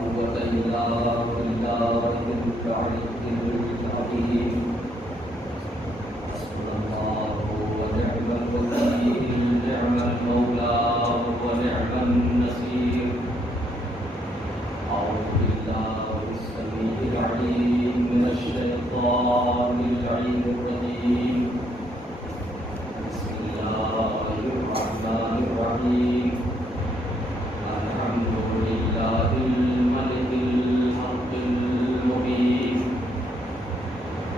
قوة إلا بالله العلي العظيم. حسبنا الله ونعم الوكيل، نعم المولى ونعم النصير. أعوذ بالله السميع العليم من الشيطان اللعين الرجيم. بسم الله الرحمن الرحيم. الحمد لله الملك الحق المبين،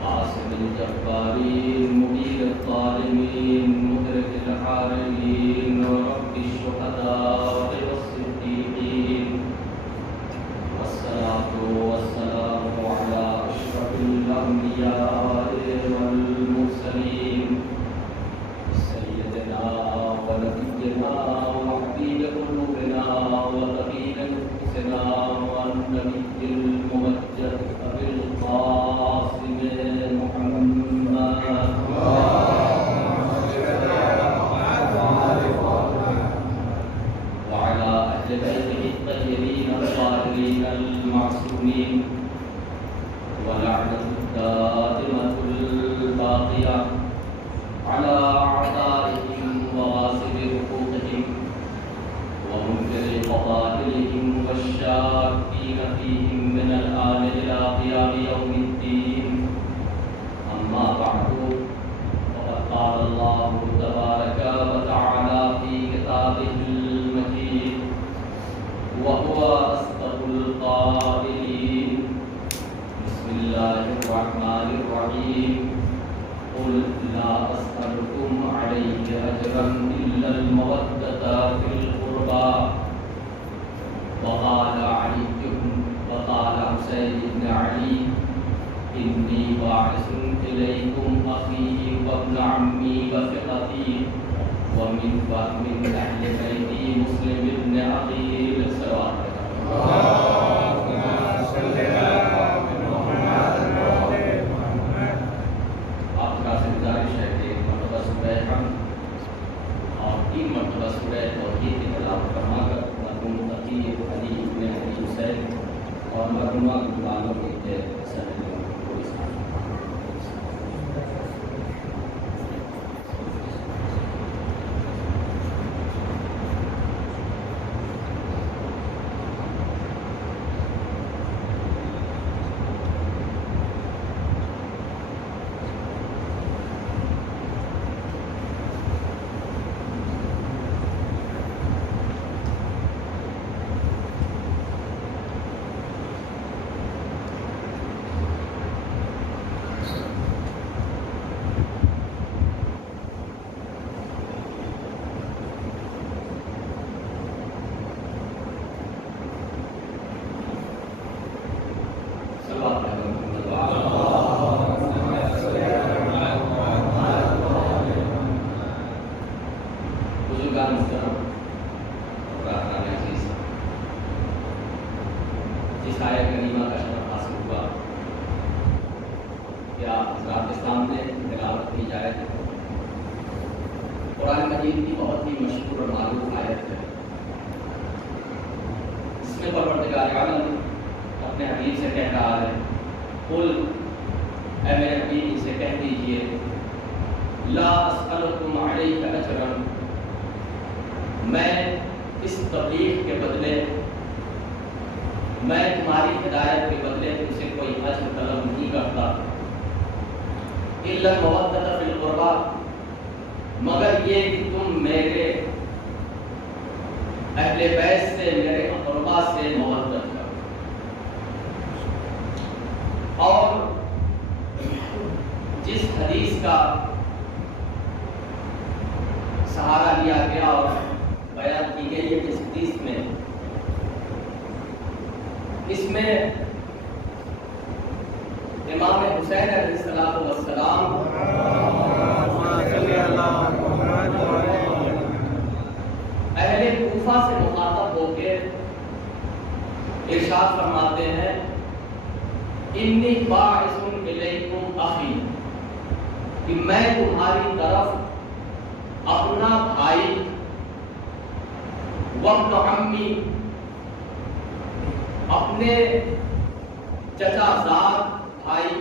قاسم الجبارين، مبين الظالمين، مدرك الحارمين، رب الشهداء والصديقين. والصلاة والسلام على أشرف الأنبياء والمرسلين، سيدنا ونبينا وحبيب قلوبنا وطبيب نفوسنا والنبي الممجد أبي القاسم محمد وعلى أهل بيته الطيبين الطاهرين المعصومين، ولعنة الدائمة الباقية على أعدائهم وغاصب حقوقهم ومنكر فضائلهم والشاكين فيهم من الآن إلى قيام يوم الدين. أما بعد، فقد قال الله تبارك وتعالى في كتابه المجيد وهو أصدق القائلين. بسم الله الرحمن الرحيم. قل لا أسألكم عليه أجرا إلا المودة في القربى. وقال حسين بن علي: إني باعث إليكم أخي وابن عمي وثقتي ومن أهل بيتي مسلم بن عقيل الصراط. اور مرحومہ والوں کے جس آیت کریمہ کا شرف حاصل ہوا، کیا حضرات کے سامنے تلاوت کی جائے؟ قرآن مجید کی بہت ہی مشہور اور معروف آیت ہے، جس میں پروردگار عالم اپنے حبیب سے کہہ رہا ہے: قل، اے میرے حبیب سے کہہ دیجئے، لا اسألکم علیہ اجرا، میں اس تبلیغ کے بدلے، میں تمہاری ہدایت کے بدلے تم سے کوئی اجر طلب نہیں کرتا، الا المودۃ فی القربى، مگر یہ کہ تم میرے اہل بیت سے، میرے اقربا سے مودت کرو۔ اور جس حدیث کا سہارا لیا گیا اور بیان کی گئی ہے جس حدیث میں، اس میں امام حسین علیہ السلام اہل کوفہ سے مخاطب ہو کے ارشاد فرماتے ہیں: انی باعث الیکم اخی، کہ میں تمہاری طرف اپنا بھائی وابن عمی اپنے چچا زاد بھائی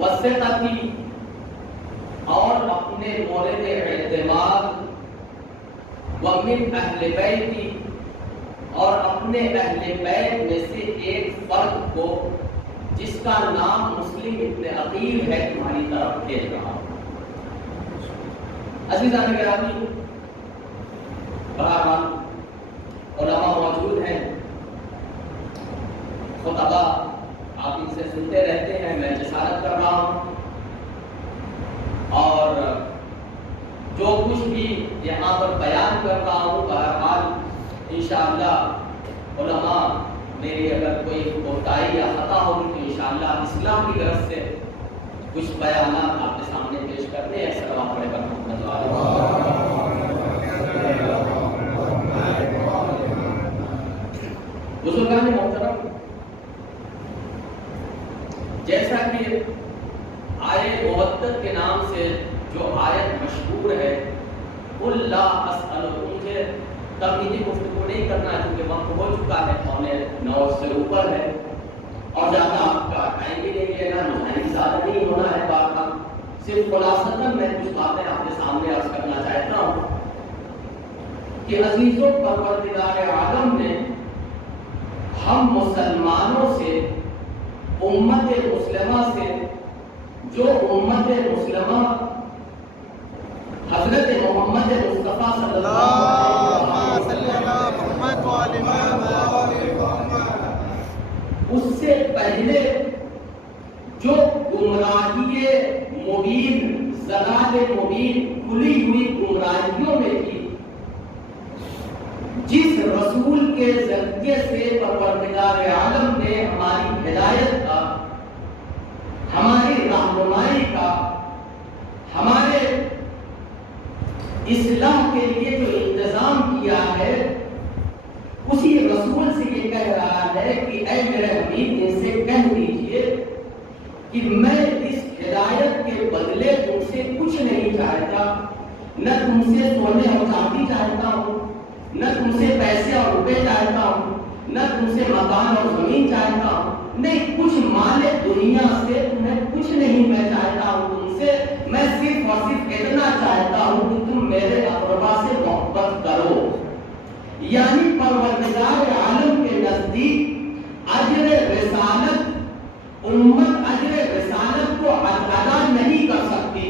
وثقتی اور اپنے مورد اعتماد ومن اہل بیتی اور اپنے اہل بیت میں سے ایک فرد کو جس کا نام مسلم ابن عقیل ہے تمہاری طرف بھیج رہا ہوں۔ عزیزان گرامی، بہرحال علماء موجود ہیں، خطبہ آپ ان سے سنتے رہتے ہیں، میں جسارت کر رہا ہوں اور جو کچھ بھی یہاں پر بیان کر رہا ہوں بہرحال انشاءاللہ علماء میری اگر کوئی کوتاہی یا خطا ہوگی تو انشاءاللہ اسلام کی غرض سے کچھ بیانات آپ کے سامنے پیش کرتے ہیں۔ سلام پڑھے پر محمد بزرگان محترم، جیسا کہ آیت مودت کے نام سے جو آیت مشہور ہے، قُلْ لَا أَسْأَلُكُمْ، مجھے تمہیدی گفتگو نہیں کرنا کیونکہ وقت ہو چکا ہے، 9:09 سے اوپر ہے اور زیادہ آپ کا ٹائم بھی نہیں لے گا، ٹائم زیادہ نہیں ہونا ہے بات کا، صرف خلاصتاً میں کچھ باتیں آپ کے سامنے عرض کرنا چاہتا ہوں کہ عزیزوں، پروردگار عالم نے ہم مسلمانوں سے، امت مسلمہ سے، جو امت مسلمہ حضرت محمد مصطفیٰ صلی اللہ علیہ وسلم اس سے پہلے جو گمراہی مبین، ضلال مبین، کھلی ہوئی گمراہیوں میں تھی، جس رسول کے ذریعے سے پروردگار عالم نے ہماری ہدایت کا، ہماری رہنمائی کا، ہمارے اصلاح کے لیے جو انتظام کیا ہے، اسی رسول سے یہ کہہ رہا ہے کہ اے میرے حبیب، ان سے کہہ دیجئے کہ میں اس ہدایت کے بدلے تم سے کچھ نہیں چاہتا، نہ تم سے سونے اور چاندی چاہتا ہوں، نہ تم سے پیسے اور روپے چاہتا ہوں، نہ تم سے مکان اور زمین چاہتا ہوں، نہیں کچھ مال دنیا سے تمہیں کچھ نہیں میں چاہتا ہوں تم سے، میں صرف اور صرف اتنا چاہتا ہوں کہ تم میرے اقربا سے محبت کرو۔ یعنی پروردگار عالم کے نزدیک اجر رسالت، امت اجر رسالت کو ادا نہیں کر سکتی۔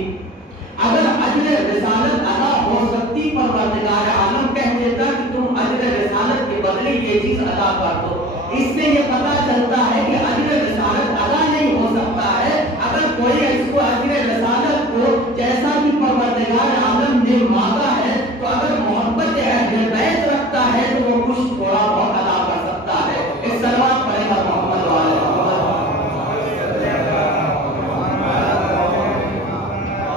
اگر اجر رسالت ادا ہو سکتی، پروردگار عالم کہہ دیتا کہ تم اجر رسالت کے بدلے یہ چیز ادا کر دو۔ اس سے یہ پتہ چلتا ہے کہ اجر رسالت ادا نہیں ہو سکتا ہے اگر کوئی اس کو اجر رسالت کو جیسا کہ پروردگار عالم نے مانگا ہے، تو اگر محبت اہل بیت رکھتا ہے تو وہ کچھ تھوڑا بہت ادا کر سکتا ہے۔ اس سلوات پڑھے گا محمد والے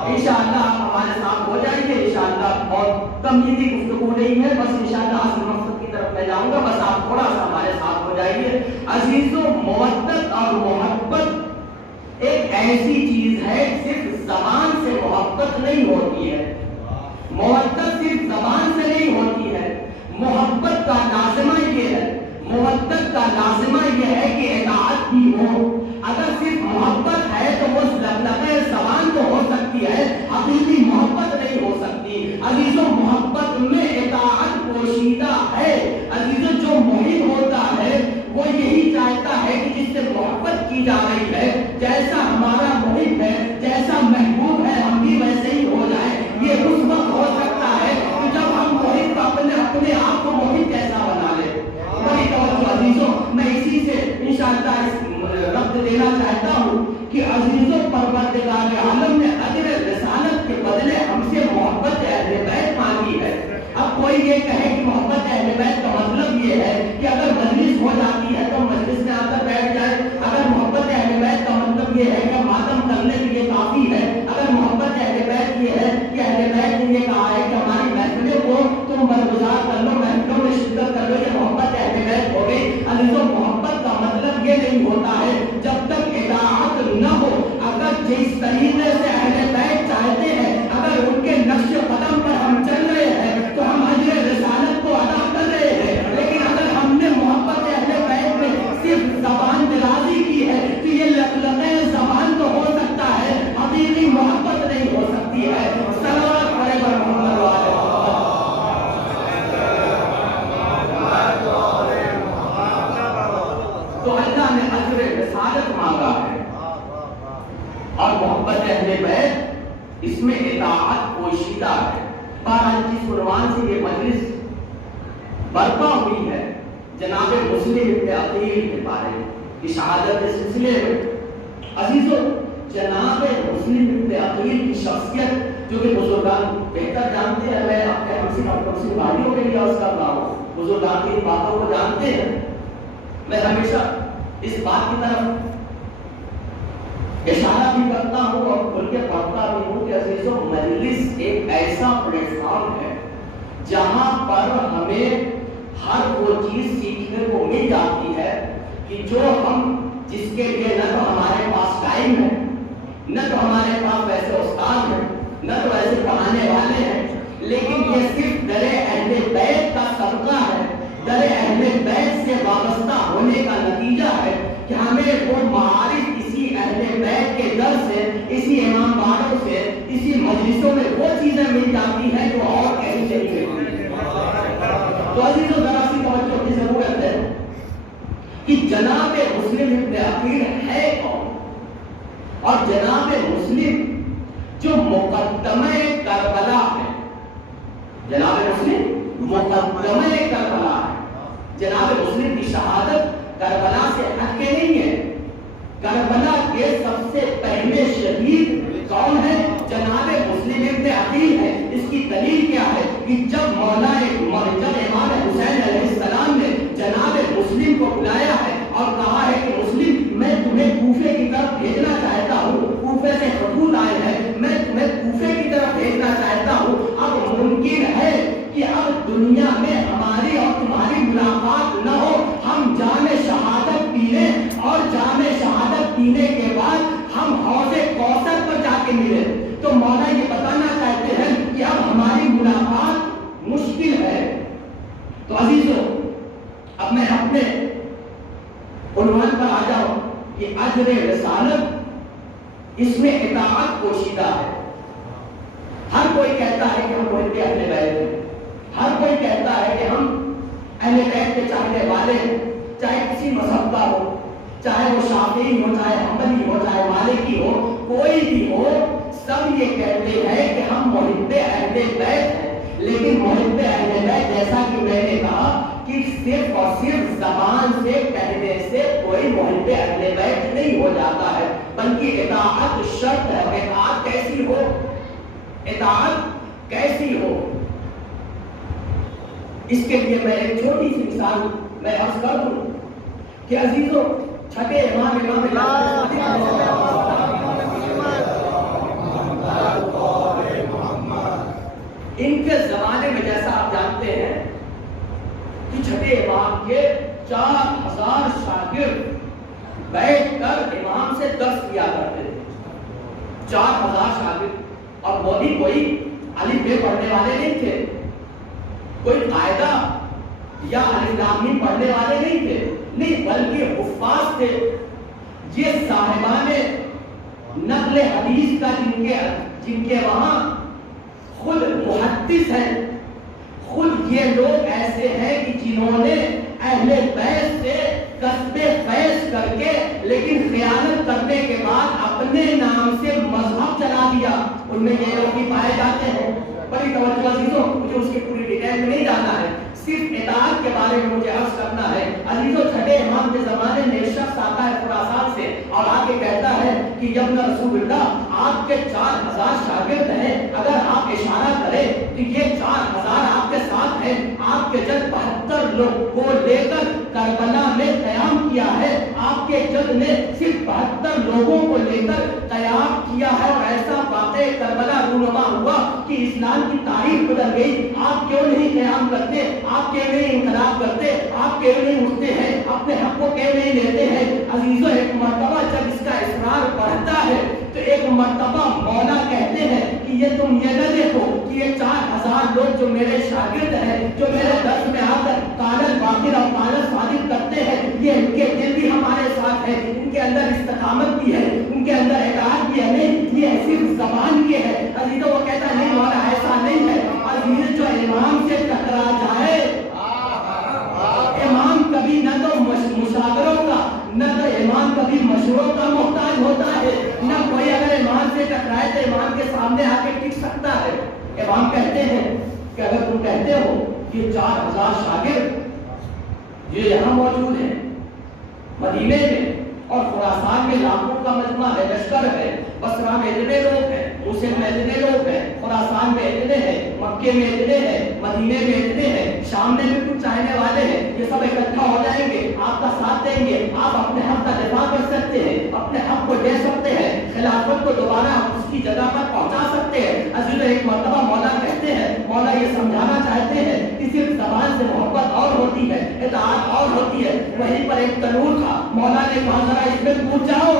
انشاءاللہ آپ ہمارے ساتھ ہو جائیں گے انشاءاللہ، اور تمہیدی گفتگو نہیں ہے، بس انشاءاللہ اصل مقصد کی طرف میں جاؤں گا، بس آپ تھوڑا سا ہمارے ساتھ ہو جائیے۔ عزیزوں، مودت اور محبت ایک ایسی چیز ہے، صرف زبان سے محبت نہیں ہوتی ہے، محبت صرف زبان سے نہیں ہوتی ہے، محبت کا لازمہ یہ ہے، محبت کا لازمہ یہ ہے کہ اطاعت بھی ہو۔ اگر صرف محبت ہے تو وہ لفظ زبان تو ہو سکتی ہے، حقیقی محبت نہیں ہو سکتی۔ عزیزوں، محبت میں اطاعت پوشیدہ ہے۔ عزیزوں، جو محب ہوتا ہے وہ یہی چاہتا ہے کہ جس سے محبت کی جا رہی ہے، جیسا ہمارا محب ہے، جیسا محبوب ہے، ہم بھی ویسے ہی ہو جائیں۔ یہ اس وقت ہو سکتا ہے کہ جب ہم محب اپنے آپ کو محب جیسا بنا لیں۔ بڑی توجہ عزیزوں، میں اسی سے انشاءاللہ اس ربط دینا چاہتا ہوں کہ عزیزوں، پروردگار عالم نے اجر رسالت کے بدلے ہم سے محبت اہل بیت مانگی ہے۔ اب کوئی یہ کہے کہ محبت اہل بیت کا مطلب یہ ہے کہ اگر مجلس ہو جاتی ہے تو مجلس میں آ کر بیٹھ جائے، اگر محبت اہل بیت کا مطلب یہ ہے کہ ماتم کرنے کے لیے کافی ہے، اگر محبت اہل بیت یہ ہے کہ اہل بیت نے یہ کہا ہے کہ ہماری محفلوں کو تم برگزار کر لو، محفلوں میں شرکت کر لو، یہ محبت اہل بیت ہو گئی۔ عزیزوں، محبت کا مطلب یہ نہیں ہوتا ہے جب تک اطاعت نہ ہو۔ اگر جس طریقے سے اہل بیت چاہتے ہیں، اگر ان کے نقش قدم پر ہم چل رہے ہیں تو ہم اجر رسالت محبت اہل بیت اس میں اطاعت پوشیدہ ہے۔ بہرحال جس عنوان سے یہ مجلس برپا ہوئی ہے جناب مسلم ابن عقیل کے بارے کی شہادت کے سلسلے میں، عزیزو جناب مسلم ابن عقیل کی شخصیت جو کہ بزرگان بہتر جانتے ہیں، میں آپ کے ہم بھائیوں کے لیے عرض کر رہا ہوں، بزرگان کی باتوں کو جانتے ہیں۔ میں ہمیشہ اس بات کی طرف اشارہ بھی کرتا ہوں اور کھل کے پڑھتا بھی ہوں کہ عزیزو مجلس ایک ایسا پلیٹ فارم ہے جہاں پر ہمیں ہر وہ چیز سیکھنے کو مل جاتی ہے کہ جو ہم جس کے لیے نہ تو ہمارے پاس ٹائم ہے، نہ تو ہمارے پاس ویسے استاد ہیں، نہ تو ایسے پڑھانے والے ہیں، لیکن یہ صرف در اہل بیت کا صدقہ ہے، در اہل بیت سے وابستہ ہونے کا نتیجہ ہے کہ ہمیں وہ معارف اسی اہل بیت کے در سے، اسی امام باڑوں سے، اسی مجلسوں میں وہ چیزیں مل جاتی ہیں جو اور کہیں نہیں ملتی۔ تو عزیزو ذرا سی توجہ کی ضرورت ہے کہ جناب مسلم ابن عقیل ہے کون، اور جناب مسلم جو مقدمہ کربلا ہے، جناب مسلم مقدمہ کربلا ہے۔ جناب مسلم کی شہادت کربلا سے ہٹ کے نہیں ہے۔ کربلا کے سب سے پہلے شہید کون ہے؟ جناب مسلم ابن عقیل ہے۔ اس کی دلیل کیا ہے کہ جب امام حسین علیہ السلام نے جناب مسلم کو بلایا ہے اور کہا ہے کہ مسلم میں تمہیں کوفے کی طرف بھیجنا چاہتا ہوں، کوفے سے خطوط آئے ہیں، میں تمہیں کوفے کی طرف بھیجنا چاہتا ہوں، اب ممکن ہے کہ اب دنیا میں ہماری اور تمہاری ملاقات نہ ہو، ہم جام شہادت پی لیں اور جام شہادت پینے کے بعد ہم حوض کوثر پر جا کے ملیں۔ تو مولا یہ بتانا چاہتے ہیں کہ اب ہماری ملاقات مشکل ہے۔ تو عزیزو اب میں اپنے عنوان پر آ جاؤں کہ اجر رسالت اس میں اطاعت پوشیدہ ہے۔ ہر کوئی کہتا ہے کہ ہم محب اہل بیت ہیں، ہر کوئی کہتا ہے کہ ہم اہل بیت کے چاہنے والے ہیں، چاہے کسی مذہب کا ہو، چاہے وہ شافعی ہو، چاہے حنبلی ہو، چاہے مالکی ہو، کوئی بھی ہو، سب یہ کہتے ہیں کہ ہم محب اہل بیت ہیں۔ لیکن محب اہل بیت جیسا کہ میں نے کہا کہ صرف اور صرف زبان سے کہنے سے کوئی محب اہل بیت نہیں ہو جاتا ہے، بلکہ اطاعت شرط ہے۔ اطاعت کیسی ہو؟ اطاعت کیسی ہو؟ اس کے لیے میں ایک چھوٹی سی مثال میں عرض کر دوں کہ عزیزو چھٹے امام ان کے زمانے میں جیسا آپ جانتے ہیں کہ چھٹے امام کے 4000 شاگرد بیٹھ کر امام سے درس لیا کرتے تھے۔ 4000 شاگرد، اور وہ بھی کوئی الف بے پڑھنے والے نہیں تھے، کوئی قاعدہ یا الف لام میم پڑھنے والے نہیں تھے، نہیں بلکہ حفاظ تھے۔ یہ صاحبان نقل حدیث کا جن کے وہاں خود محدث ہیں، خود یہ لوگ ایسے ہیں کہ جنہوں نے اہل بیت سے قصب فیض کر کے لیکن خیانت کرنے کے بعد اپنے نام سے مذہب چلا دیا، ان میں یہ لوگ بھی پائے جاتے ہیں۔ بڑی توجہ عزیزوں، مجھے اس کی پوری ڈیٹیل میں نہیں جانا ہے، صرف اطاعت کے بارے میں مجھے عرض کرنا ہے۔ عزیزوں چھٹے امام کے زمانے میں ایک شخص آتا ہے خراسان سے اور آ کے کہتا ہے کہ یبن رسول اللہ، آپ کے 4000 شاگرد ہیں، اگر آپ اشارہ کریں کہ یہ 4000 آپ کے ساتھ ہیں، آپ کے جد 72 لوگ کو لے کر کربلا میں قیام کیا ہے، آپ کے جد نے صرف 72 لوگوں کو لے کر قیام کیا ہے، اور ایسا واقع کربلا رونما ہوا کہ اسلام کی تاریخ بدل گئی، آپ کیوں نہیں قیام کرتے، آپ کیوں نہیں انقلاب کرتے، آپ کیوں نہیں اٹھتے ہیں، اپنے حق کو کیوں نہیں لیتے ہیں؟ عزیزوں ایک مرتبہ جب اس کا اصرار بڑھتا ہے تو ایک مرتبہ مولا کہتے ہیں کہ یہ تم یہ نہ دیکھو کہ یہ 4000 لوگ جو میرے شاگرد ہیں، جو میرے درس میں آ کر قال باقر اور قال صادق کرتے ہیں، یہ ان کے دل بھی ہمارے ساتھ ہے، ان کے اندر استقامت بھی ہے، ان کے اندر اطاعت بھی ہے، نہیں یہ صرف زبان کی ہے۔ عزیزوں وہ کہتا ہے نہیں مولا ایسا نہیں ہے۔ عزیز جو امام سے ٹکرا جائے، امام کبھی نہ تو مشاوروں کا، نہ تو امام کبھی مشوروں کا محتاج ہوتا ہے، نہ کوئی اگر امام سے ہم کہتے ہیں کہ اگر تم کہتے ہو یہ 4000 شاگرد یہ یہاں موجود ہیں مدینے میں اور خراسان میں لاکھوں کا مجمع ہے، لشکر ہے، بصرہ میں اتنے لوگ ہیں، موصل میں اتنے لوگ ہیں، خراسان میں اتنے ہیں، مکے میں اتنے ہیں، مدینے میں اتنے ہیں، شام میں بھی کچھ چاہنے والے ہیں، یہ سب اکٹھا ہو جائیں گے، آپ کا ساتھ دیں گے، آپ اپنے حق کا دفاع کر سکتے ہیں، اپنے حق کو دے سکتے ہیں، خلافت کو دوبارہ اس کی جگہ پر پہنچا سکتے ہیں۔ عزیز ایک مرتبہ مولا کہتے ہیں، مولا یہ سمجھانا چاہتے ہیں کہ صرف زبان سے محبت اور ہوتی ہے، اطاعت اور ہوتی ہے۔ وہیں پر ایک تنور تھا، مولا نے کہا ذرا اس میں کود جاؤ،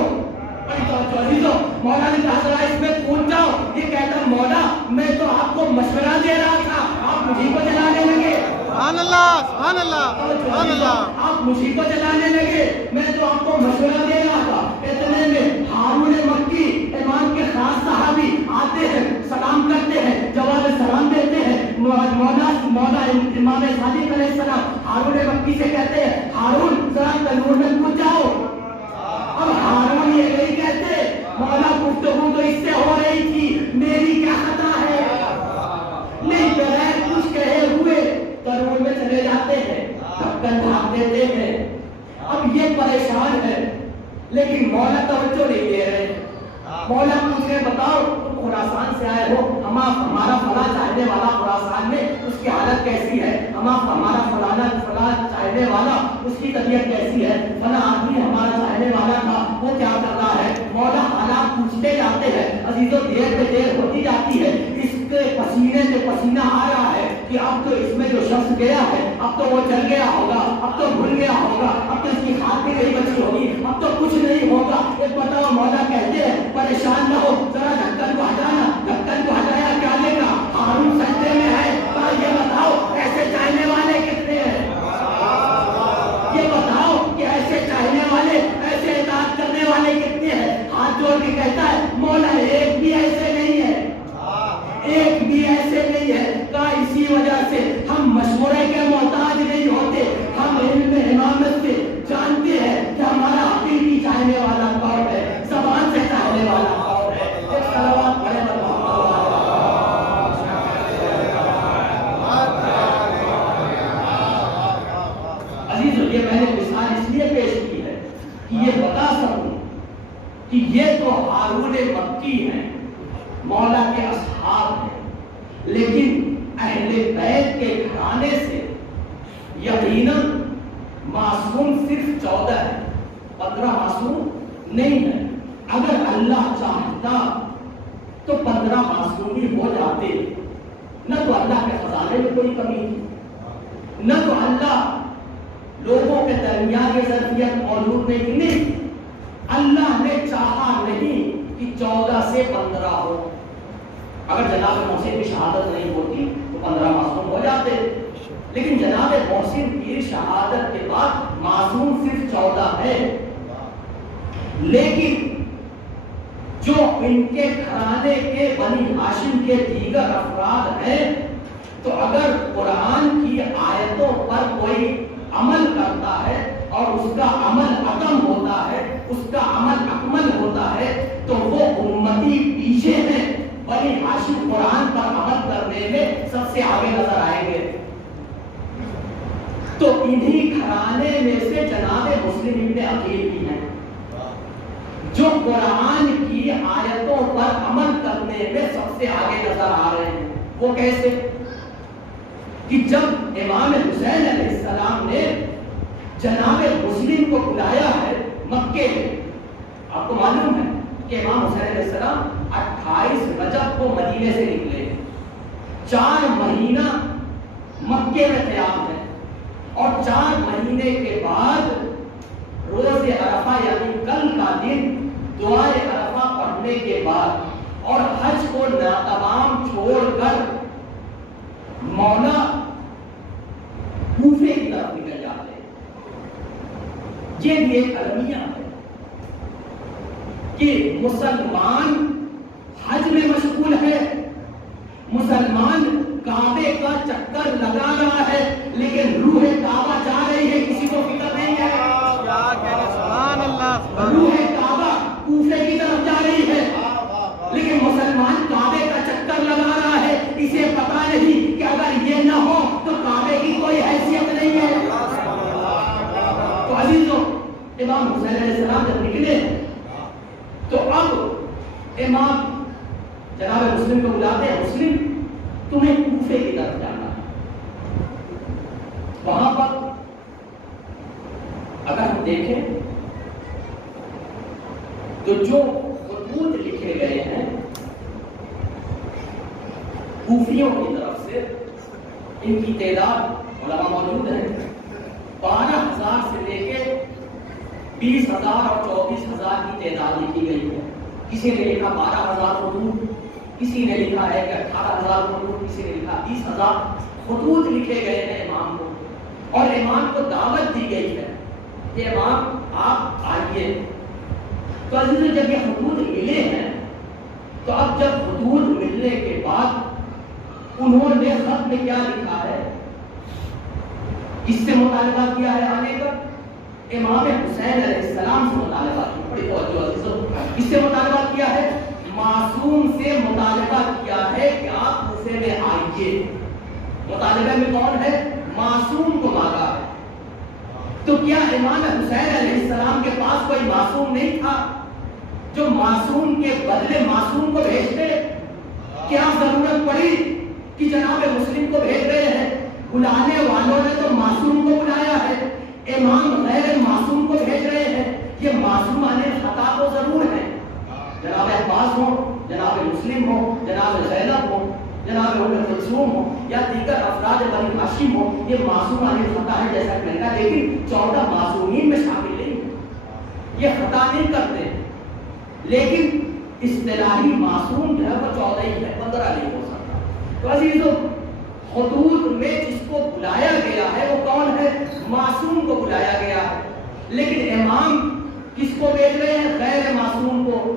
مولا نے کہا ذرا اس میں کود جاؤ، یہ کہتا مولا میں تو آپ کو مشورہ دے رہا تھا، آپ مجھے کو جلانے لگے۔ سبحان اللہ، سبحان اللہ، سبحان اللہ، آپ مجھے کو جلانے لگے، میں تو آپ کو مشورہ دے رہا تھا۔ اتنے میں ہارون مکی امام کے خاص صحابی آتے ہیں، سلام کرتے ہیں، جواب سلام دیتے ہیں۔ مولا امام صادق علیہ السلام ہارون مکی سے کہتے ہیں ہارون ذرا تنور میں کود جاؤ۔ اب ہارون یہ نہیں کہتے مولا گفتگو تو اس سے ہو رہی تھی، میری کیا خطا ہے، نہیں بغیر کچھ کہے ہوئے تنور میں چلے جاتے ہیں، ڈھکن ڈھانپ دیتے ہیں۔ اب یہ پریشان ہے لیکن مولا توجہ نہیں دے رہے۔ مولا پوچھ رہے بتاؤ تم خراسان سے آئے ہو، ہمارا فلاں چاہنے والا خراسان میں اس کی حالت کیسی ہے، ہمارا فلاں چاہنے والا اس کی طبیعت کیسی ہے، فلاں آدمی ہمارا چاہنے والا تھا وہ کیا کر رہا ہے۔ مولا حالات پوچھتے جاتے ہیں، عزیزوں دیر پہ دیر ہوتی جاتی ہے، اس کے پسینے سے پسینہ آ رہا ہے کہ اب تو اس میں جو شخص گیا ہے اب تو وہ چل گیا ہوگا، اب تو بھول گیا ہوگا، اب تو اس کی خاک بھی نہیں بچی ہوگی، اب تو کچھ نہیں ہوگا۔ ایک بتاؤ مولا کہتے ہیں پریشان نہ ہو، ذرا ڈھکن کو ہٹانا، ڈھکن کو ہٹایا کیا لے گا، ہارون سجدے میں ہے، یہ بتاؤ ایسے چاہنے والے کتنے ہیں، یہ بتاؤ کہ ایسے چاہنے والے ایسے اطاعت کرنے والے کتنے ہیں۔ ہاتھ جوڑ کے کہتا ہے مولا ایک بھی ایسے نہیں ہے، ایک بھی ایسے نہیں ہے۔ کہا اسی وجہ سے ہم مشورے کے محتاج نہیں ہوتے، ہم علم امامت سے جانتے ہیں کہ ہمارا حقیقی چاہنے والا کون ہے، زبان سے چاہنے والا کون ہے۔ ایک صلوات پڑھیں عزیزو، یہ میں نے مثال اس لیے پیش کی ہے کہ یہ بتا سکوں کہ یہ تو ہارون مکی ہیں، مولا کے اصحاب ہیں، لیکن اہل بیت کے گھرانے سے یقیناً معصوم صرف 14 ہے، 15 معصوم نہیں ہے۔ اگر اللہ چاہتا تو 15 معصوم ہی ہو جاتے، نہ تو اللہ کے خزانے میں کوئی کمی تھی، نہ تو اللہ لوگوں کے درمیان یہ ظرفیت موجود نہیں، اللہ نے چاہا نہیں کہ 14 سے 15 ہو۔ اگر جناب محسن کی شہادت نہیں ہوتی تو 15 معصوم ہو جاتے، لیکن جناب محسن کی شہادت کے بعد معصوم صرف 14 ہے۔ لیکن جو ان کے گھرانے کے بنی ہاشم کے دیگر افراد ہیں، تو اگر قرآن کی آیتوں پر کوئی عمل کرتا ہے اور اس کا عمل اتم ہوتا ہے، اس کا عمل اکمل ہوتا ہے، تو وہ امتی پیچھے ہیں، بنی ہاشم قرآن پر عمل کرنے میں سب سے آگے نظر آئیں گے۔ تو انہی گھرانے میں سے جناب مسلم ابن عقیل بھی ہیں، جو قرآن کی آیتوں پر عمل کرنے میں سب سے آگے نظر آ رہے ہیں۔ وہ کیسے کہ جب امام حسین علیہ السلام نے جناب مسلم کو بلایا ہے مکے میں، آپ کو معلوم ہے کہ امام حسین علیہ السلام 28 رجب کو مدینے سے نکلے، 4 مہینہ مکے میں قیام ہے، اور 4 مہینے کے بعد روز عرفہ یعنی کل کا دن دعائے عرفہ پڑھنے کے بعد اور حج کو ناتمام چھوڑ کر مولا کوفے کی طرف نکل جاتے ہیں۔ یہ بھی ایک المیہ ہے کہ مسلمان حج میں مشغول ہے، مسلمان کعبے کا چکر لگا رہا ہے، لیکن روح کعبہ جا رہی ہے، کسی کو فکر نہیں ہے۔ روح کعبہ کوفے کی طرف جا رہی ہے، لیکن مسلمان کعبے کا چکر لگا رہا ہے، اسے امام حسین علیہ السلام جب نکلے تو اب امام جناب مسلم کو بلاتے ہیں، مسلم تمہیں کوفے کی طرف جانا ہے، وہاں پر اگر ہم دیکھیں تو جو خطوط لکھے گئے ہیں کوفیوں کی طرف سے، ان کی تعداد علماء موجود ہے، 12,000 سے لے کے 20,000 اور 24,000 کی تعداد لکھی گئی ہے۔ کسی نے لکھا 12,000 خطوط، کسی نے لکھا ہے کہ 18,000 خطوط، کسی نے لکھا 20,000 خطوط لکھے گئے ہیں امام کو، اور امام کو دعوت دی گئی ہے کہ امام آپ آئیے۔ تو عزیزو جب یہ خطوط ملے ہیں تو اب جب خطوط ملنے کے بعد انہوں نے خط میں کیا لکھا ہے، کس سے مطالبہ کیا ہے آنے کا؟ امام حسین علیہ السلام سے مطالبہ کیا، بڑی توجہ عزیزو، کس سے مطالبہ کیا ہے؟ معصوم سے مطالبہ کیا ہے کہ آپ کوفے میں آئیے۔ مطالبہ میں کون ہے؟ معصوم کو مانگا ہے۔ تو کیا امام حسین علیہ السلام کے پاس کوئی معصوم نہیں تھا جو معصوم کے بدلے معصوم کو بھیجتے؟ کیا ضرورت پڑی کہ جناب مسلم کو بھیج رہے ہیں؟ بلانے والوں نے تو معصوم کو بلایا ہے، امام غیر معصوم کو بھیج رہے ہیں۔ یہ معصومان خطا تو ضرور ہے، جناب عباس ہو، جناب مسلم ہو، جناب زینب ہو، جناب ام کلثوم ہو، یا دیگر افراد بنی ہاشم ہو، یہ معصومان خطا ہے جیسا کہ میں نے کہا، لیکن 14 معصومین میں شامل نہیں، یہ خطا نہیں کرتے، لیکن اصطلاحی معصوم جو ہے وہ 14 ہی ہے، 15 نہیں ہو سکتا۔ تو عزیزو خطوط میں جس کو بلایا گیا ہے وہ کون ہے؟ معصوم کو بلایا گیا ہے، لیکن امام کس کو بھیج رہے ہیں؟ غیر معصوم کو۔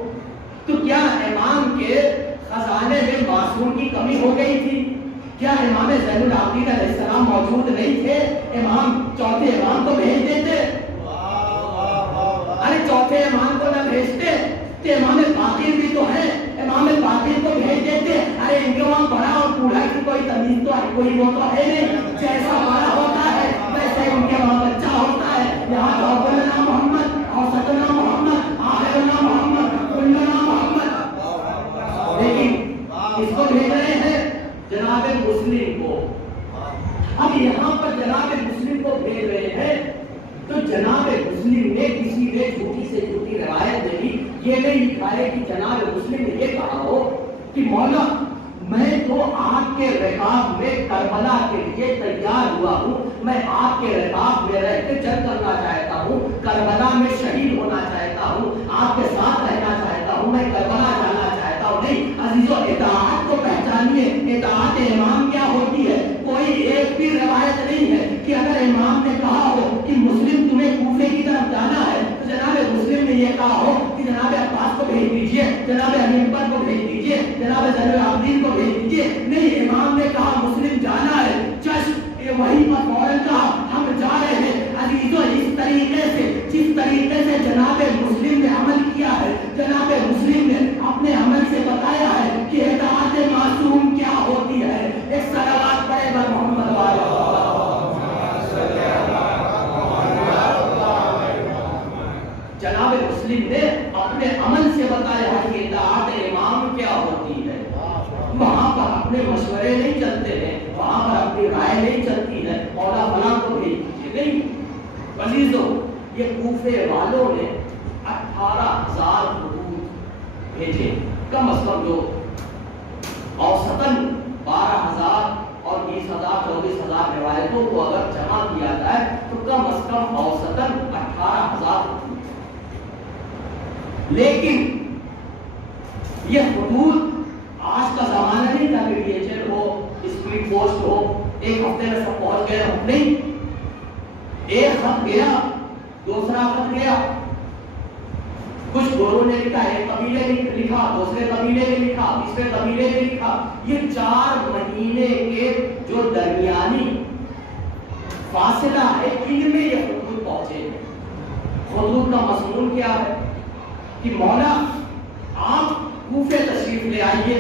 تو کیا امام کے خزانے میں معصوم کی کمی ہو گئی تھی؟ کیا امام زین العابدین علیہ السلام موجود نہیں تھے؟ امام چوتھے امام کو بھیج دیتے؟ ارے چوتھے امام کو نہ بھیجتے تو امام باقر بھی تو ہے، امام باقر کو بھیج دیتے۔ ارے ان کے وہاں بڑا اور بوڑھا کی کوئی تمیز تو کوئی وہ تو ہے نہیں، جیسا بڑا ہوتا ہے ویسے ان کے وہاں بچہ ہوتا ہے۔ یہاں تو اولنا محمد، اوسطنا محمد، آخرنا محمد، کلنا محمد، لیکن اس کو بھیج رہے ہیں جناب مسلم کو۔ اب یہاں پر جناب مسلم کو بھیج رہے ہیں تو جناب مسلم نے کسی نے جھوٹی سے جھوٹی روایت دے دی، یہ نہیں لکھا ہے کہ جناب مسلم نے یہ کہا ہو کہ مولا میں تو آپ کے رکاب میں کربلا کے لیے تیار ہوا ہوں، میں آپ کے رکاب میں رہ کے جنگ کرنا چاہتا ہوں، کربلا میں شہید ہونا چاہتا ہوں، آپ کے ساتھ رہنا چاہتا ہوں، میں کربلا جانا چاہتا ہوں۔ نہیں عزیزو، اطاعت کو پہچانیے، اطاعت امام کیا ہوتی ہے؟ کوئی ایک بھی روایت نہیں ہے کہ اگر امام نے کہا ہو کہ مسلم تمہیں کوفے کی طرف جانا ہے تو جناب مسلم نے یہ کہا ہو کہ جناب عباس کو بھیج دیجئے، جناب علی اکبر کو بھیج دیجئے، جناب زین العابدین کو بھیج دیجئے۔ نہیں، امام نے کہا مسلم جانا ہے، جس وہی پر فوراً کہا ہم جا رہے ہیں۔ عزیزو اس طریقے سے، جس طریقے سے جناب مسلم نے عمل کیا ہے، جناب مسلم نے اپنے عمل سے بتایا ہے کہ اطاعت معصوم کیا ہوتی ہے۔ ایک صلوات پڑھے بر محمد والے۔ جناب مسلم نے اپنے عمل سے بتایا ہے کہ اطاعت امام کیا ہوتی ہے۔ وہاں پر اپنے مشورے نہیں چلتے ہیں، وہاں پر اپنی رائے نہیں چلتی ہے، مولا فلاں کو بھیج دیجیے، نہیں۔ عزیزو یہ کوفے والوں نے 18,000 خطوط بھیجے، کم از کم جو اوسطاً 12,000 اور 20,000 24,000 روایتوں کو اگر جمع کیا جائے تو کم از کم اوسطاً 18,000 خطوط۔ لیکن یہ خطوط آج کا زمانہ نہیں تھا کہ ڈی ایچ ایل ہو، اسپیڈ پوسٹ ہو، ایک ہفتے میں سب پہنچ گئے ہو، نہیں۔ ایک خط گیا، دوسرا خط گیا، کچھ گوروں نے لکھا، ایک قبیلے نے لکھا، دوسرے قبیلے نے لکھا، تیسرے قبیلے نے لکھا۔ یہ 4 مہینے کے جو درمیانی فاصلہ ہے ان میں یہ خطوط پہنچے ہیں۔ خطوط کا مضمون کیا ہے کہ مولا آپ کوفے تشریف لے آئیے،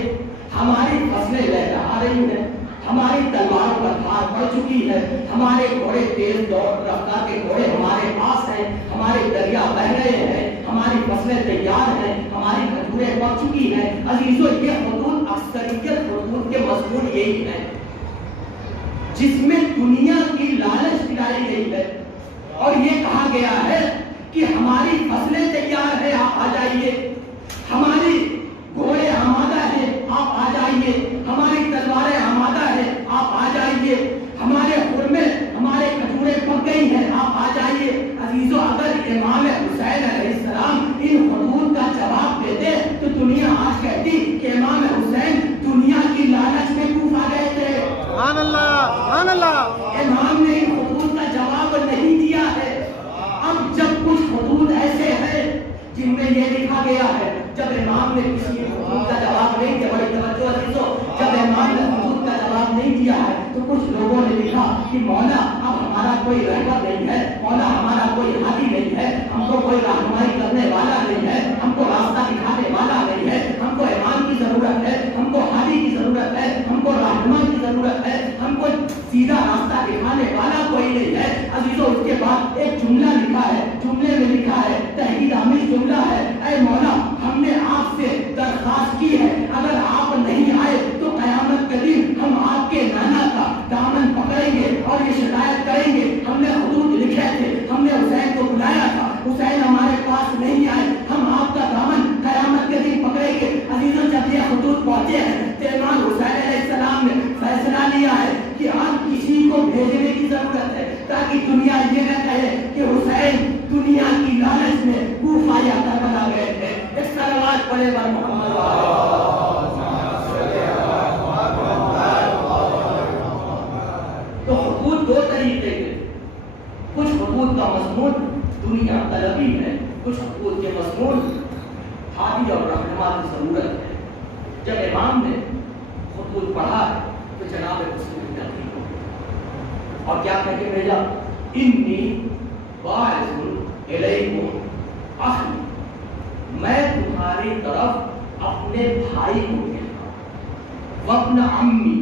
ہماری فصلیں لہلہا رہی ہیں، ہماری تلواروں پر دھار پڑ چکی ہے، ہمارے گھوڑے تیز رفتار کے گھوڑے ہمارے پاس ہیں، ہمارے دریا بہ رہے ہیں، ہماری فصلیں تیار ہیں، ہماری کھجوریں پک چکی ہیں۔ عزیزو یہ خطوط اکثریت خطوط کے مضمون یہی ہے جس میں دنیا کی لالچ دلائی گئی ہے اور یہ کہا گیا ہے کہ ہماری فصلیں تیار ہیں، آپ آ جائیے، ہماری گھوڑے آمادہ ہیں، آپ آ جائیے، ہماری تلواریں آمادہ ہیں، آپ آ جائیے، ہمارے خرمے ہمارے کھجوریں پک گئی ہیں، آپ آ جائیے۔ عزیزو اگر امام حسین علیہ السلام ان خطوط کا جواب دیتے تو دنیا آج کہتی کہ امام حسین دنیا کی لالچ میں کوفہ گئے تھے۔ سبحان اللہ، سبحان اللہ۔ امام نے ان خطوط کا جواب نہیں دیا ہے۔ اب جب کچھ خطوط ایسے ہیں جن میں یہ لکھا گیا ہے، جب امام نے کسی خطوط کا جواب نہیں دیا، بڑی توجہ عزیزو، جب امام نے خطوط کا جواب نہیں دیا ہے تو کچھ لوگوں نے لکھا کہ مولا اب ہمارا کوئی رہبر نہیں ہے، مولا ہمارا کوئی ہادی نہیں ہے، ہم کو کوئی رہنمائی کرنے والا نہیں ہے، ہم کو راستہ دکھانے والا نہیں ہے، ہم کو امام کی ضرورت ہے، ہم کو ہادی کی ضرورت ہے، ہم کو رہنما کی ضرورت ہے، ہم کو سیدھا راستہ دکھانے والا کوئی نہیں ہے۔ عزیزو اس کے بعد ایک جملہ لکھا ہے، جملے میں لکھا ہے، تحقیق آمیز جملہ ہے، اے مولا ہم نے آپ سے درخواست کی ہے، اگر آپ نہیں آئے تو قیامت کے دن ہم آپ کے نانا کا دامن پکڑیں گے اور یہ شکایت کریں گے، ہم نے خطوط لکھے تھے، ہم نے حسین کو بلایا تھا، حسین ہمارے پاس نہیں آئے، ہم آپ کا دامن قیامت کے دن پکڑیں گے۔ عزیزو جب یہ خطوط پہنچے ہیں تو امام حسین علیہ السلام نے فیصلہ لیا ہے کہ اب کسی کو بھیجنے کی ضرورت ہے تاکہ دنیا یہ نہ کہے کہ حسین دنیا کی لالچ میں کوفہ یا کربلا گئے تھے۔ ایک صلوات پڑھے بر محمد۔ تو خطوط دو طریقے کے، کچھ خطوط کا مضمون دنیا طلبی ہے، کچھ خطوط کے مضمون ہادی اور رہنما کی ضرورت ہے۔ جب امام نے خطوط پڑھا تو جناب مسلم نبی اور کیا کہہ کے بھیجا، انی باعث الیکم اخی، میں تمہاری طرف اپنے بھائی کو بھیجا، وابن عمی،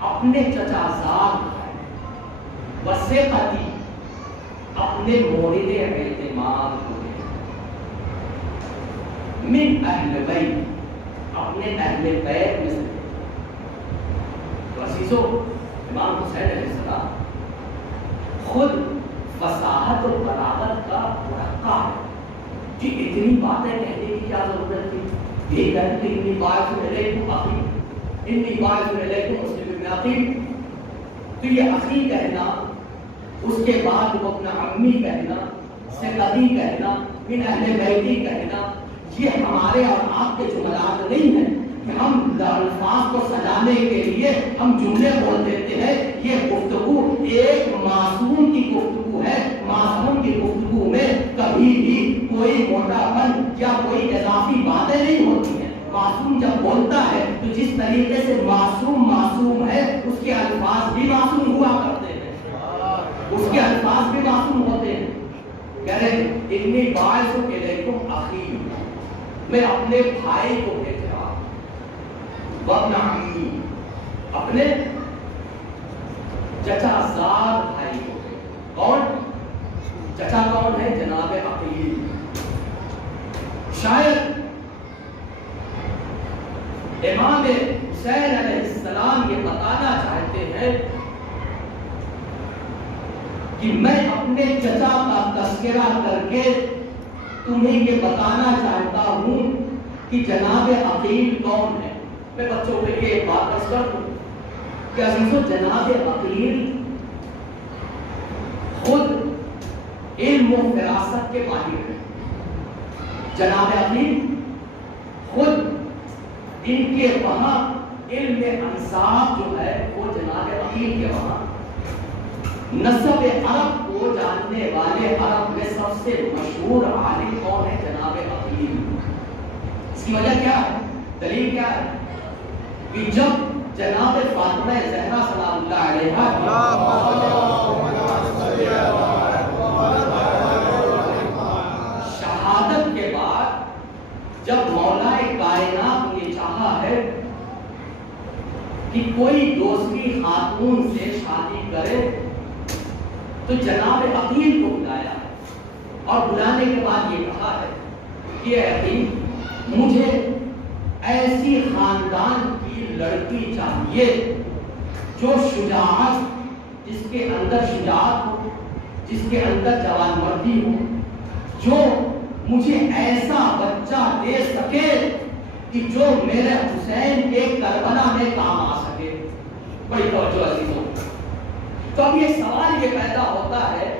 اپنے چچا زاد وثیقتی، اپنے مورد اعتماد کو بھیجا، من اہل بیت، اپنے اہل بیت میں سے۔ عزیزو امام حسین علیہ السلام خود فصاحت اور بلاغت کا مرقع ہے کہ اتنی باتیں کہنے کی کیا ضرورت تھی؟ یہ کہتے ہیں انی باعث الیکم اخی، انی باعث الیکم مسلم ابن عقیل، تو یہ اخی کہنا، اس کے بعد وہ اپنا عمی کہنا، ثقتی کہنا، من اہل بیتی کہنا، یہ ہمارے اور آپ کے جملات نہیں ہیں کہ ہم الفاظ کو سجانے کے لیے ہم جملے بول دیتے ہیں۔ یہ گفتگو ایک معصوم کی گفتگو ہے، معصوم کی گفتگو میں کبھی بھی کوئی موٹا پن یا کوئی اضافی باتیں نہیں ہوتی ہیں۔ معصوم جب بولتا ہے تو جس طریقے سے معصوم ہے اس کے الفاظ بھی معصوم ہوا کرتے ہیں، اس کے الفاظ بھی معصوم ہوتے ہیں۔ کہہ رہے انی باعث الیکم اخی، میں اپنے بھائی کو بھیج رہا ہوں، وابن عمی، اپنے چچا زاد بھائی کو۔ کون چچا کون ہے؟ جناب عقیل۔ شاید امام حسین علیہ السلام یہ بتانا چاہتے ہیں کہ میں اپنے چچا کا تذکرہ کر کے تمہیں یہ بتانا چاہتا ہوں کہ جناب عقیل کون ہے۔ میں بچوں کے لیے ایک بات عرض کر دوں کہ عزیزو جناب عقیل خود علم و فراست کے ماہر ہیں۔ جناب عقیل خود ان کے وہاں علم انصاف جو ہے وہ جناب عقیل کے وہاں، نسب عرب کو جاننے والے عرب میں سب سے مشہور عالم کون ہے؟ جناب عقیل۔ اس کی وجہ کیا ہے؟ دلیل کیا ہے؟ کہ جب جناب فاطمہ زہرا سلام اللہ علیہا شہادت کے بعد جب مولا کائنات نے چاہا ہے کہ کوئی دوسری خاتون سے شادی کرے تو جناب عقیل کو بلایا اور بلانے کے بعد یہ کہا ہے کہ اے عقیل مجھے ایسی خاندان کی لڑکی چاہیے جو شجاعت، جس کے اندر شجاعت ہو، جس کے اندر جوان مردی ہو، جو مجھے ایسا بچہ دے سکے کہ جو میرے حسین کے کربلا میں کام آ سکے۔ بڑی توجہ عزیزوں، تو اب یہ سوال یہ پیدا ہوتا ہے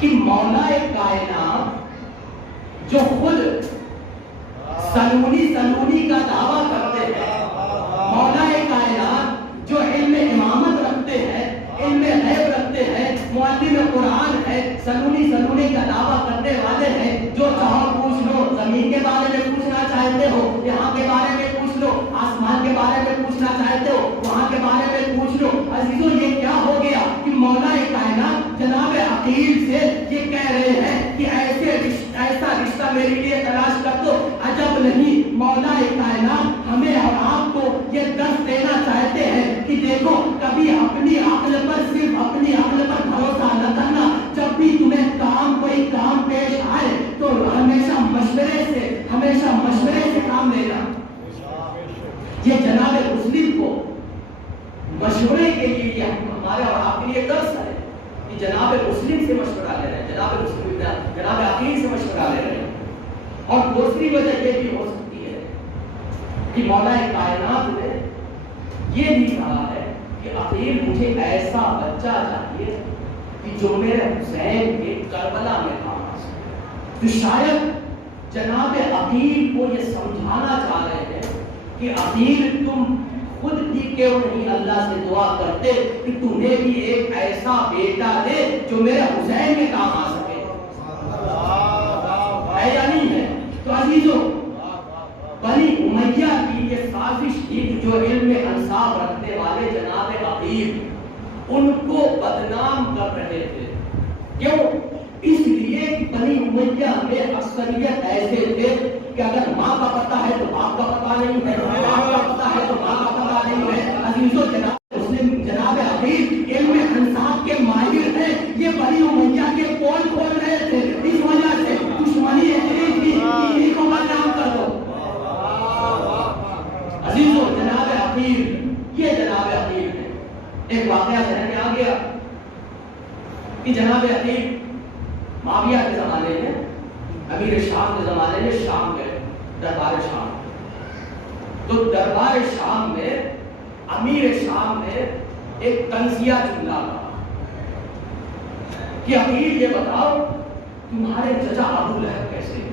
کہ مولا کائنات جو خود سنونی کا دعویٰ کرتے ہیں، مولا کائنات جو علم امامت رکھتے ہیں، علم غیب رکھتے ہیں، معلم قرآن ہے، سنونی کا دعویٰ کرنے والے ہیں، جو چاہو پوچھ لو، زمین کے بارے میں پوچھنا چاہتے ہو یہاں کے بارے میں پوچھ لو، آسمان کے بارے میں پوچھنا چاہتے ہو وہاں کے بارے میں پوچھ لو۔ عزیزوں یہ کیا ہو گیا کہ مولا کائنات جناب عقیل سے یہ کہہ رہے ہیں کہ ایسا رشتہ میرے لیے تلاش کر دو۔ عجب نہیں، مولا کائنات ہمیں اور آپ کو یہ درس دینا چاہتے ہیں کہ دیکھو کبھی اپنی عقل پر، صرف اپنی عقل پر بھروسہ نہ کرنا، جب بھی تمہیں کوئی کام پیش آئے تو ہمیشہ مشورے سے کام لینا۔ یہ جناب مسلم کو مشورے کے لیے ہمارے اور آپ کے لیے درس ہے کہ جناب مسلم سے مشورہ لے رہے ہیں، جناب عقیل سے مشورہ لے رہے ہیں۔ اور دوسری وجہ یہ بھی ہو سکتی ہے کہ مولا کائنات نے یہ بھی کہا ہے کہ عقیل مجھے ایسا بچہ چاہیے کہ جو میرے حسین کے کربلا میں کام آ سکے۔ تو شاید جناب عقیل کو یہ سمجھانا چاہ رہے ہیں کہ عقیل تم خود بھی کیوں نہیں اللہ سے دعا کرتے کہ تمہیں بھی ایک ایسا بیٹا دے جو میرے حسین کے کام آ سکے، ہے یا نہیں ہے؟ تو عزیزوں بنی امیہ کی یہ سازش تھی کہ جو علم انصاف رکھنے والے جناب عقیل ان کو بدنام کر رہے تھے۔ کیوں؟ اس لیے بنی امیہ میں اکثریت ایسے تھے کہ اگر ماں کا پتہ ہے تو باپ کا پتہ نہیں ہے، باپ کا پتہ ہے تو ماں کا پتہ نہیں ہے۔ عزیزوں جناب عقیل علم انصاف کے ماہر ہیں، یہ بنی امیہ کے پول کھول رہے تھے، اس وجہ سے دشمنی اتنی تھی کہ انہیں کو بدنام کر دو۔ عزیزوں جناب عقیل، یہ جناب عقیل ہے۔ ایک واقعہ ذہن میں آ گیا کہ جناب عقیل معاویہ کے زمانے میں، امیر شام کے زمانے میں شام گئے، دربار شام۔ تو دربار شام میں امیر شام نے ایک تنزیہ جملہ کہا کہ عقیل یہ بتاؤ تمہارے چچا ابو لہب کیسے ہیں؟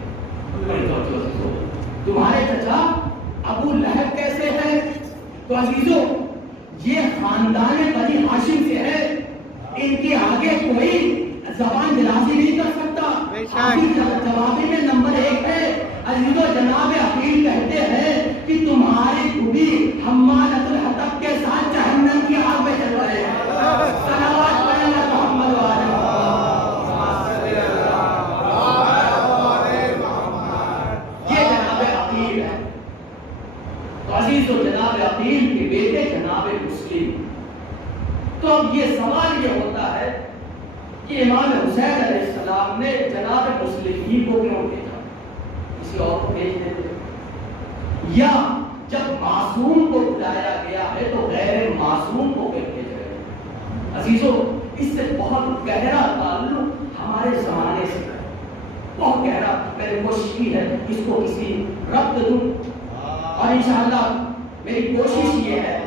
تمہارے چچا ابو لہب کیسے ہیں؟ تو عزیزوں یہ خاندان بنی ہاشم سے ہے، ان کے آگے کوئی زبان درازی نہیں کر سکتا، جوابی میں نمبر 1 ہے۔ عزیزو جناب عقیل کہتے ہیں کہ تمہاری خوبی حمالۃ الحطب کے ساتھ جہنم کی آگ میں چل رہے ہیں۔ صلوات پڑھیں محمد والے یہ جناب عقیل ہے۔ تو عزیزو جناب عقیل کے بیٹے جناب مسلم۔ تو اب یہ سوال یہ ہوتا ہے کہ امام حسین علیہ السلام نے جناب مسلم ہی کو کیوں بھیجا، کسی اور کو بھیج دیتے؟ یا جب معصوم کو بلایا گیا ہے تو غیر معصوم کو کیوں بھیج رہے ہیں؟ عزیزو اس سے بہت گہرا تعلق ہمارے زمانے سے ہے، بہت گہرا۔ میں نے کوشش کی ہے اس کو کسی ربط دوں، اور انشاءاللہ میری کوشش یہ ہے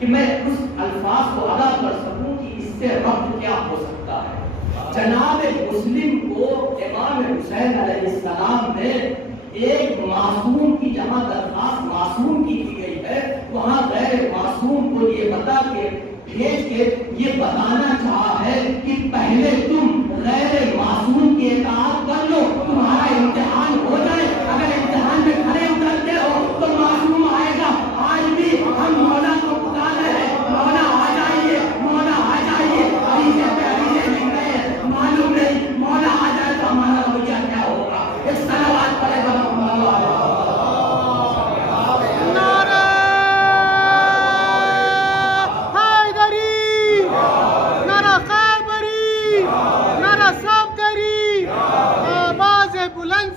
کہ میں اس الفاظ کو ادا کر سکوں کہ اس سے ربط کیا ہو سکتا ہے۔ جناب مسلم کو امام حسین علیہ السلام نے ایک معصوم کی جہاں درخواست معصوم کی گئی ہے، وہاں غیر معصوم کو یہ بتا کے بھیج کے یہ بتانا چاہا ہے کہ پہلے تم غیر معصوم کی اطاعت کر لو، تمہارا امتحان ہو جائے، اگر امتحان میں کھڑے اترتے ہو تو معصوم آئے گا۔ آج بھی ہم مولا کو پکار رہے ہیں، مولا آ جائیے، مولا آ جائیے، معلوم نہیں مولا آ جائے تو ہمارا رویہ کیا ہوگا۔ ایک صلوات پڑھے گا محمد والے۔ نعرہ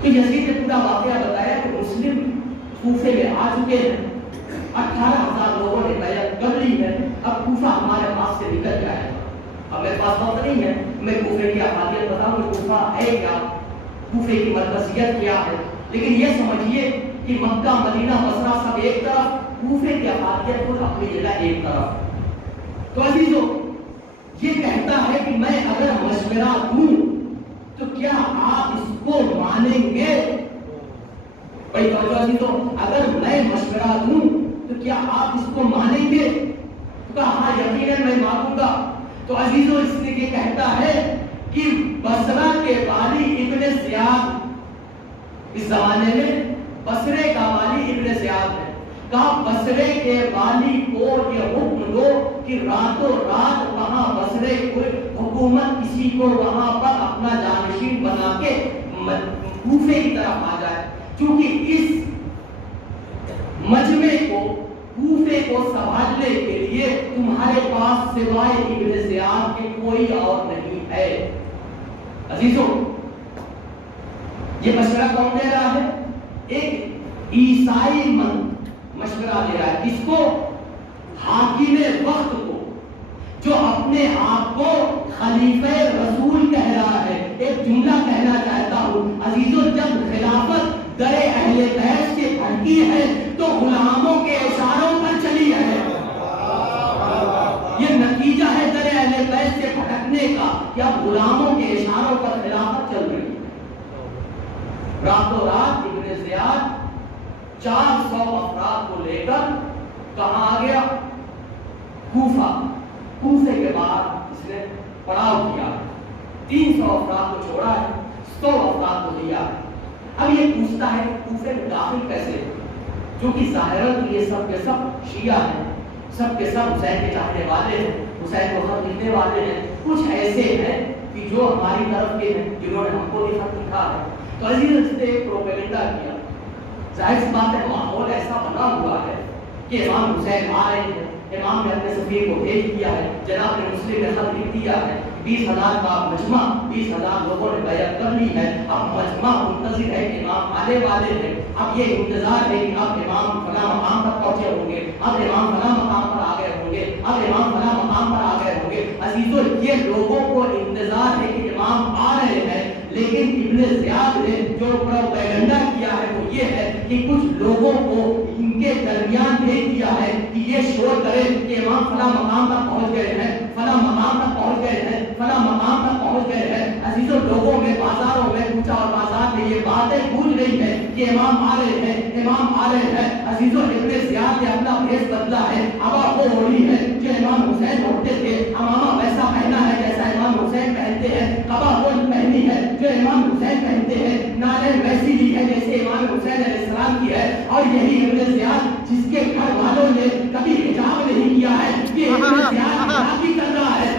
تو یزید نے پورا واقعہ بتایا کہ مسلم کوفے میں آ چکے ہیں، 18,000 لوگوں نے بیعت کر لی ہے، اب کوفہ ہمارے پاس سے نکل جائے گا۔ اب میرے پاس وقت نہیں ہے میں کوفے کی افادیت بتاؤں کہ کوفہ ہے کیا، کوفے کی مرکزیت کیا ہے، لیکن یہ سمجھیے کہ مکہ مدینہ بصرہ سب ایک طرف، کوفے کی افادیت خود اپنی جگہ ایک طرف۔ تو عزیزو یہ کہتا ہے کہ میں اگر مشورہ دوں تو کیا آپ اس کو مانیں گے؟ بھائی توجہ عزیزو، اگر میں مشورہ دوں تو کیا آپ اس کو مانیں گے؟ تو کہا ہاں یقیناً میں مانوں گا۔ تو عزیزو اس نے یہ کہتا ہے کہ بصرہ کے والی ابن زیاد، اس زمانے میں بصرے کا والی ابن زیاد ہے، کہا بصرے کے والی کو یہ حکم دو کہ راتوں رات وہاں بصرے کو حکومت کسی کو وہاں پر اپنا جانشین بنا کے کوفے کی طرف آ جائے، چونکہ اس مجمع کو کوفے کو سنبھالنے کے لیے تمہارے پاس سوائے ابن زیاد کے کوئی اور نہیں ہے۔ عزیزو یہ مشورہ کون دے رہا ہے؟ ایک عیسائی مشورہ دے رہا ہے، کس کو؟ حاکم وقت کو، جو اپنے آپ کو خلیفہ رسول کہہ رہا ہے۔ ایک جملہ کہنا چاہتا ہوں عزیزو، جب خلافت در اہل بیت سے بھٹکی ہے تو غلاموں کے اشاروں پر چلی ہے، یہ نتیجہ ہے در اہل بیت سے بھٹکنے کا کہ اب غلاموں کے اشاروں پر خلافت چل رہی ہے۔ راتوں رات ابن زیاد 400 افراد کو لے کر کہاں آ گیا؟ کوفہ۔ کوفے کے بعد اس نے پڑاؤ کیا، 300 افراد کو چھوڑا ہے، 100 افراد کو لیا۔ اب یہ پوچھتا ہے کہ کوفے میں داخل کیسے، جو کہ ظاہراً یہ سب کے سب شیعہ ہیں، سب کے سب حسین کے چاہنے والے ہیں، حسین کو خط لکھنے والے ہیں، کچھ ایسے ہیں کہ جو ہماری طرف کے ہیں جنہوں نے ہم کو بھی خط لکھا ہے۔ تو عزیز اس نے ایک پروپیگنڈا کیا، ظاہر سی بات ہے ماحول ایسا بنا ہوا ہے کہ امام حسین آ رہے ہیں، امام نے اپنے سفیر کو بھیج دیا ہے، جناب نے مسلم نے خط لکھ دیا ہے، 20,000 کا مجمع، 20,000 لوگوں نے بیعت کر لی ہے، اب مجمع منتظر ہے کہ امام آنے والے ہیں، اب یہ انتظار ہے کہ اب امام فلاں مقام پر پہنچے ہوں گے، اب امام فلاں مقام پر آ گئے ہوں گے، اب امام فلاں مقام پر آ گئے ہوں گے۔ عزیزو یہ لوگوں کو انتظار ہے کہ امام آ رہے ہیں، لیکن ابن زیاد نے جو پروپیگنڈا کیا ہے وہ یہ ہے کہ کچھ لوگوں کو ان کے درمیان بھیج دیا ہے کہ یہ شور کرے کہ امام فلاں مقام پر پہنچ گئے ہیں، فلاں مقام پر پہنچ گئے ہیں، فلاں مقام پر پہنچ گئے ہیں۔ عزیزو لوگوں میں بازاروں میں کوچہ اور بازار میں یہ باتیں گونج رہی ہے کہ امام آ رہے ہیں، امام آ رہے ہیں۔ عزیزو ابن زیاد نے اپنا بھیس بدلا ہے، ابا وہ اوڑھی ہے جو امام حسین اوڑھتے تھے، امامہ ویسا پہنا ہے جیسا امام حسین پہنتے ہیں، قبا وہ پہنی ہے جو امام حسین پہنتے ہیں، نالے ویسی لی ہے جیسے امام حسین علیہ السلام کی ہے۔ اور یہی ابن زیاد جس کے گھر والوں نے کبھی حجاب نہیں کیا ہے، یہ ابن زیاد حجاب بھی کر رہا ہے،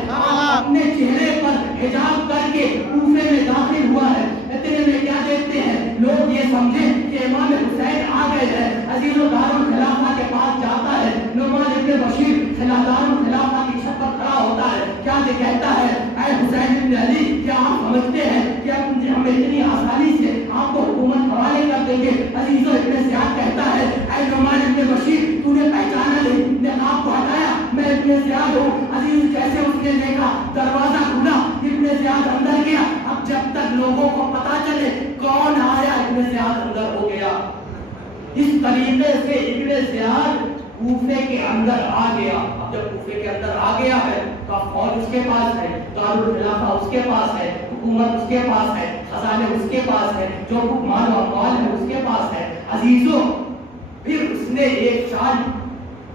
اپنے چہرے پر حجاب کر کے کوفے میں داخل ہوا ہے۔ اتنے میں کیا دیکھتے ہیں لوگ یہ سمجھیں کہ امام حسین آ گئے ہیں۔ عزیزو دارالخلافہ کے پاس جاتا ہے، نعمان ابن بشیر دارالخلافہ کی چھت پر کھڑا ہوتا ہے، کیا یہ کہتا ہے اے حسین ابن علی، کیا آپ سمجھتے ہیں کہ ہم اتنی آسانی سے آپ کو حکومت حوالے کر دیں گے؟ عزیزو ابن زیاد کہتا ہے اے نعمان ابن بشیر، تو نے پہچانا نہیں، نقاب کو ہٹایا، میں ابن زیاد ہوں۔ عزیز جیسے اس نے دیکھا دروازہ کھلا، ابن زیاد اندر گیا۔ اب جب تک لوگوں کو پتا چلے کون آیا، ابن زیاد اندر ہو گیا۔ اس طریقے سے ابن زیاد کوفے کے اندر آ گیا۔ اب جب کوفے کے اندر آ گیا ہے تو اب فوج اس کے پاس ہے، دارالخلافہ اس کے پاس ہے، حکومت اس کے پاس ہے، خزانے اس کے پاس ہے، جو مال و اموال ہے اس کے پاس ہے۔ عزیزو پھر اس نے ایک چال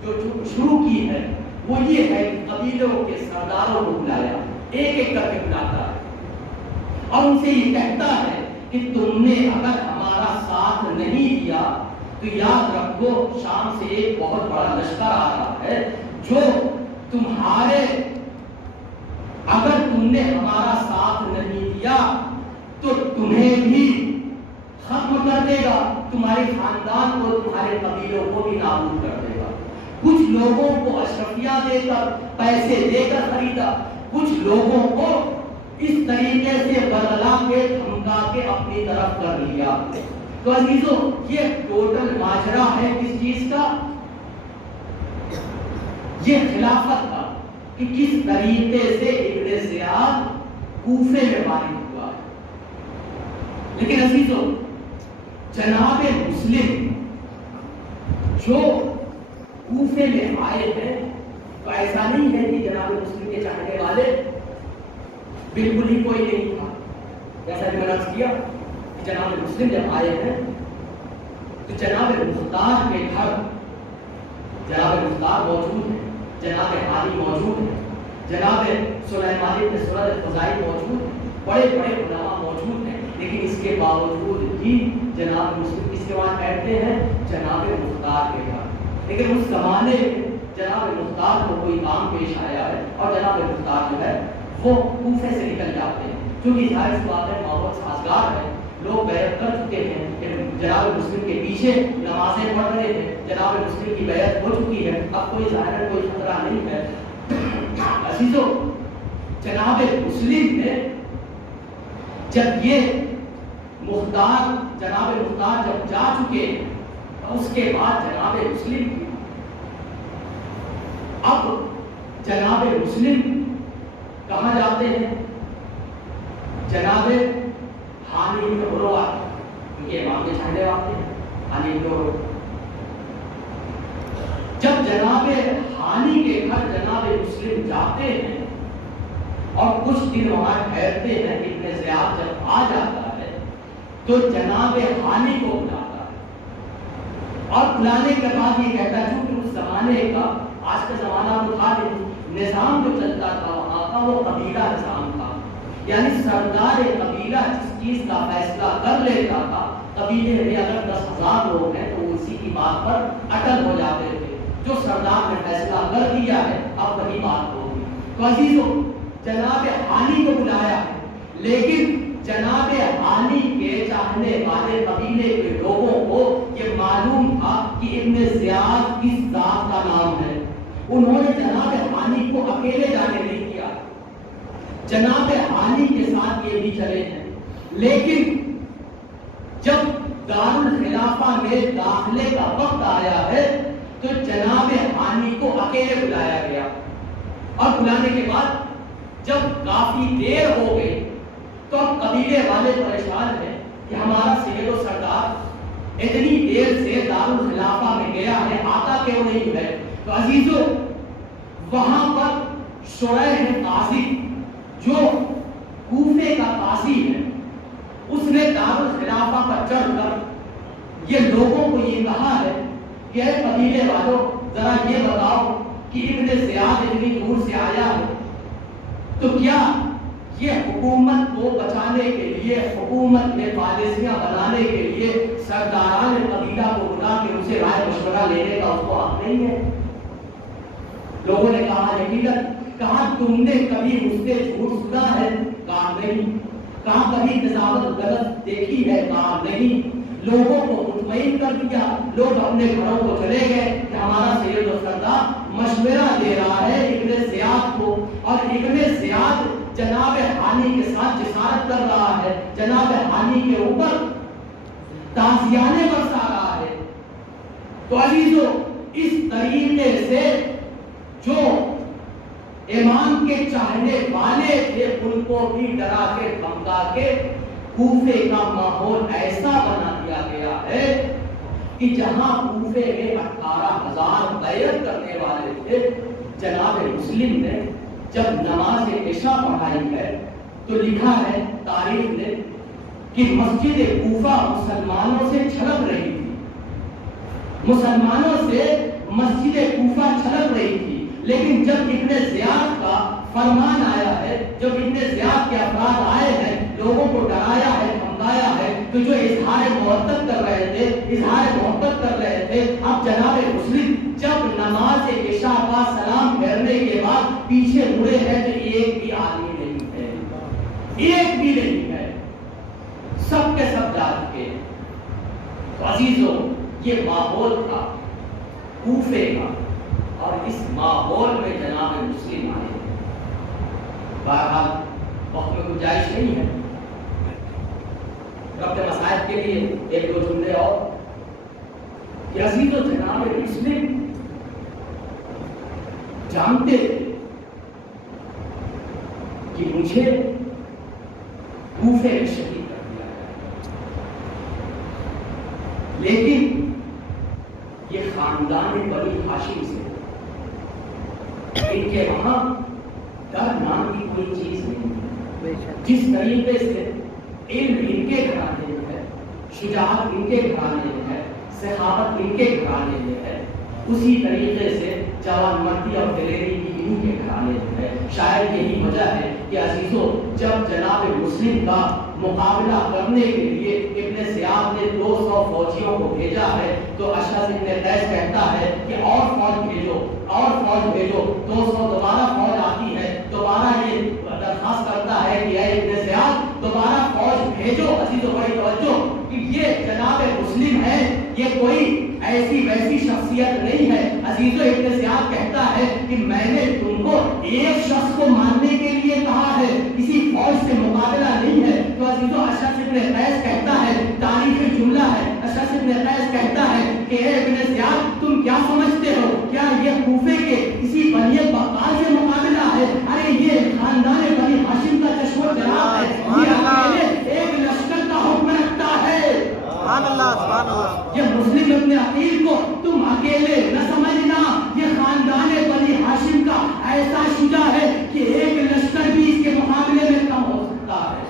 جو شروع کی ہے وہ یہ ہے کہ قبیلوں کے سرداروں کو بلایا، ایک ایک کر کے بلاتا ہے اور ان سے یہ کہتا ہے کہ تم نے اگر ہمارا ساتھ نہیں دیا تو یاد رکھو شام سے ایک بہت بڑا لشکر آ رہا ہے جو تمہارے، اگر تم نے ہمارا ساتھ نہیں دیا تو تمہیں بھی ختم کر دے گا، تمہارے خاندان کو، تمہارے قبیلوں کو بھی نابود کر دے گا۔ کچھ لوگوں کو اشرفیہ دے کر، پیسے دے کر خریدا، کچھ لوگوں کو اس طریقے سے برگلا کے دھمکا کے اپنی طرف کر لیا. تو عزیزوں یہ ٹوٹل ماجرا ہے کس چیز کا؟ یہ خلافت کا، کہ کس طریقے سے ابن زیاد کوفے میں وارد ہوا ہے. لیکن عزیزوں جناب مسلم جو کوفے میں آئے ہیں تو ایسا نہیں ہے کہ جناب مسلم کے چاہنے والے بالکل ہی کوئی نہیں تھا. جیسا کہ میں نے عرض کیا کہ جناب مسلم جب آئے ہیں تو جناب مختار کے گھر جناب مختار موجود ہے، جناب عالی موجود ہے، جناب سلیمانی بن سورہ الخزائی موجود ہے، بڑے بڑے علماء موجود ہیں. لیکن اس کے باوجود بھی جناب مسلم اس کے بعد کہتے ہیں جناب مختار کے گھر. لیکن اس زمانے میں جناب مختار کو کوئی کام پیش آیا ہے اور جناب مختار جو ہے وہ کوفے سے نکل جاتے ہیں. کیونکہ ظاہر سی بات ہے ماحول سازگار ہے، لوگ بیعت کر چکے ہیں کہ جناب مسلم کے پیچھے نمازیں پڑھ رہے ہیں، جناب مسلم کی بیعت ہو چکی ہے، اب کوئی ظاہر کوئی خطرہ نہیں ہے. عزیزوں جناب مسلم نے جب یہ جناب مختار جب جا چکے تو اس کے بعد جناب مسلم اب جناب مسلم کہاں جاتے ہیں؟ جناب حانی بن عروہ، کیونکہ امام کے چاہنے والے ہیں حانی بن عروہ. جب جناب حانی کے گھر جناب مسلم جاتے ہیں اور کچھ دن وہاں ٹھہرتے ہیں، ابن زیاد جب آ جاتا ہے تو جناب حانی کو بلاتا ہے اور بلانے کے بعد یہ کہتا ہے چونکہ اس زمانے کا آج کا زمانہ وہ تھا نظام جو چلتا تھا وہاں کا وہ قبیلہ نظام تھا، یعنی سردار قبیلہ جس چیز کا فیصلہ کر لیتا تھا، قبیلے میں اگر 10,000 لوگ ہیں تو وہ اسی کی بات پر اٹل ہو جاتے تھے. جو سردار نے فیصلہ کر دیا ہے اب وہی بات ہوگی. تو عزیزوں جناب حانی کو بلایا ہے، لیکن جناب حانی کے چاہنے والے قبیلے کے لوگوں کو یہ معلوم تھا کہ ابن زیاد کس ذات کا نام ہے. انہوں نے جناب حانی کو اکیلے جانے نہیں کیا، جناب حانی کے ساتھ یہ بھی چلے ہیں. لیکن جب دارالخلافہ میں داخلے کا وقت آیا ہے تو جناب حانی کو اکیلے بلایا گیا اور بلانے کے بعد جب کافی دیر ہو گئی تو اب قبیلے والے پریشان ہیں کہ ہمارا سید و سردار اتنی دیر سے دارالخلافہ میں گیا ہے، آتا کیوں نہیں ہے. تو عزیزوں وہاں پر شریح قاضی جو کوفے کا قاضی ہے اس نے دارالخلافہ پر چڑھ کر یہ لوگوں کو یہ کہا ہے کہ اے قبیلے والوں ذرا یہ بتاؤ کہ ابن زیاد اتنی دور سے آیا ہے تو کیا یہ حکومت کو بچانے کے لیے، حکومت میں پالیسیاں بنانے کے لیے سرداران قبیلہ کو بلا کے ان سے رائے مشورہ لینے کا اس کو حق نہیں ہے؟ لوگوں نے کہا یقیناً. کہا تم نے کبھی مجھ سے جھوٹ سنا ہے؟ کہا نہیں. کہا کبھی قضاوت غلط دیکھی ہے؟ کہا نہیں. لوگوں کو مطمئن کر دیا، لوگ اپنے گھروں کو چلے گئے کہ ہمارا سید و سردار مشورہ دے رہا ہے ابن زیاد کو، اور ابن زیاد جناب حانی کے ساتھ جسارت کر رہا ہے، جناب حانی کے اوپر تعزیانے برسا رہا ہے. تو عزیزوں اس طریقے سے جو ایمان کے چاہنے والے تھے ان کو بھی ڈرا کے دھمکا کے کوفے کا ماحول ایسا بنا دیا گیا ہے کہ جہاں کوفے میں 18,000 بیعت کرنے والے تھے، جناب مسلم نے جب نماز عشاء پڑھائی ہے تو لکھا ہے تاریخ نے کہ مسجد کوفہ مسلمانوں سے چھلک رہی تھی، مسلمانوں سے مسجد کوفہ چھلک رہی تھی. لیکن جب ابن زیاد کا فرمان آیا ہے، جب ابن زیاد کے افراد آئے ہیں، لوگوں کو ڈرایا ہے، دھمکایا ہے، تو جو اظہار محبت کر رہے تھے اب جناب مسلم جب نماز عشاء کا سلام پھیرنے کے بعد پیچھے مڑے ہیں تو ایک بھی آدمی نہیں ہے، ایک بھی نہیں ہے، سب کے سب جا چکے. تو عزیزوں یہ ماحول تھا کوفے کا، اور اس ماحول میں جناب مسلم آئے. بہرحال وقت میں گنجائش نہیں ہے. ربط مسائل کے لیے ایک دو جملے اور کہ عزیز و جناب مسلم جانتے کہ مجھے کوفے میں شہید کر دیا ہے، لیکن یہ خاندان بنی ہاشم سے ان کے وہاں ڈر نام کی کوئی چیز نہیں ہے. جس طریقے سے علم ان کے گھرانے میں ہے، شجاعت ان کے گھرانے میں ہے، سخاوت ان کے گھرانے میں ہے، اسی طریقے سے جوان مردی اور دلیری بھی ان کے گھرانے میں ہے. شاید یہی وجہ ہے کہ عزیزوں جب جناب مسلم کا مقابلہ کرنے کے لیے ابن زیاد نے 200 فوجیوں کو بھیجا ہے تو اشعث ابن قیس کہتا ہے کہ اور فوج بھیجو، اور فوج بھیجو. 200 دوبارہ فوج آتی ہے، دوبارہ یہ درخواست کرتا ہے کہ اے ابن زیاد دوبارہ فوج بھیجو. عزیزوں بڑی توجہ کہ یہ جناب مسلم ہے، یہ کوئی ایسی ویسی شخصیت نہیں ہے. عزیزوں ابن زیاد کہتا ہے کہ میں نے تم کو ایک شخص کو ماننے کے لیے کہا ہے، کسی فوج سے مقابلہ نہیں ہے. تو عزیزوں اشعث ابن قیس کہتا ہے، تاریخی جملہ ہے، اشعث ابن قیس کہتا ہے کہ اے ابن زیاد تم کیا سمجھتے ہو، کیا یہ کوفے کے کسی بنی بقال سے مقابلہ ہے؟ ارے یہ خاندان بنی ہاشم کا چشم و چراغ ہے، یہ اکیلے ایک لشکر کا حکم رکھتا ہے. سبحان اللہ سبحان اللہ. یہ مسلم ابن عقیل کو تم اکیلے نہ سمجھنا، یہ خاندان بنی ہاشم کا ایسا شجاع ہے کہ ایک لشکر بھی اس کے مقابلے میں کم ہو سکتا ہے.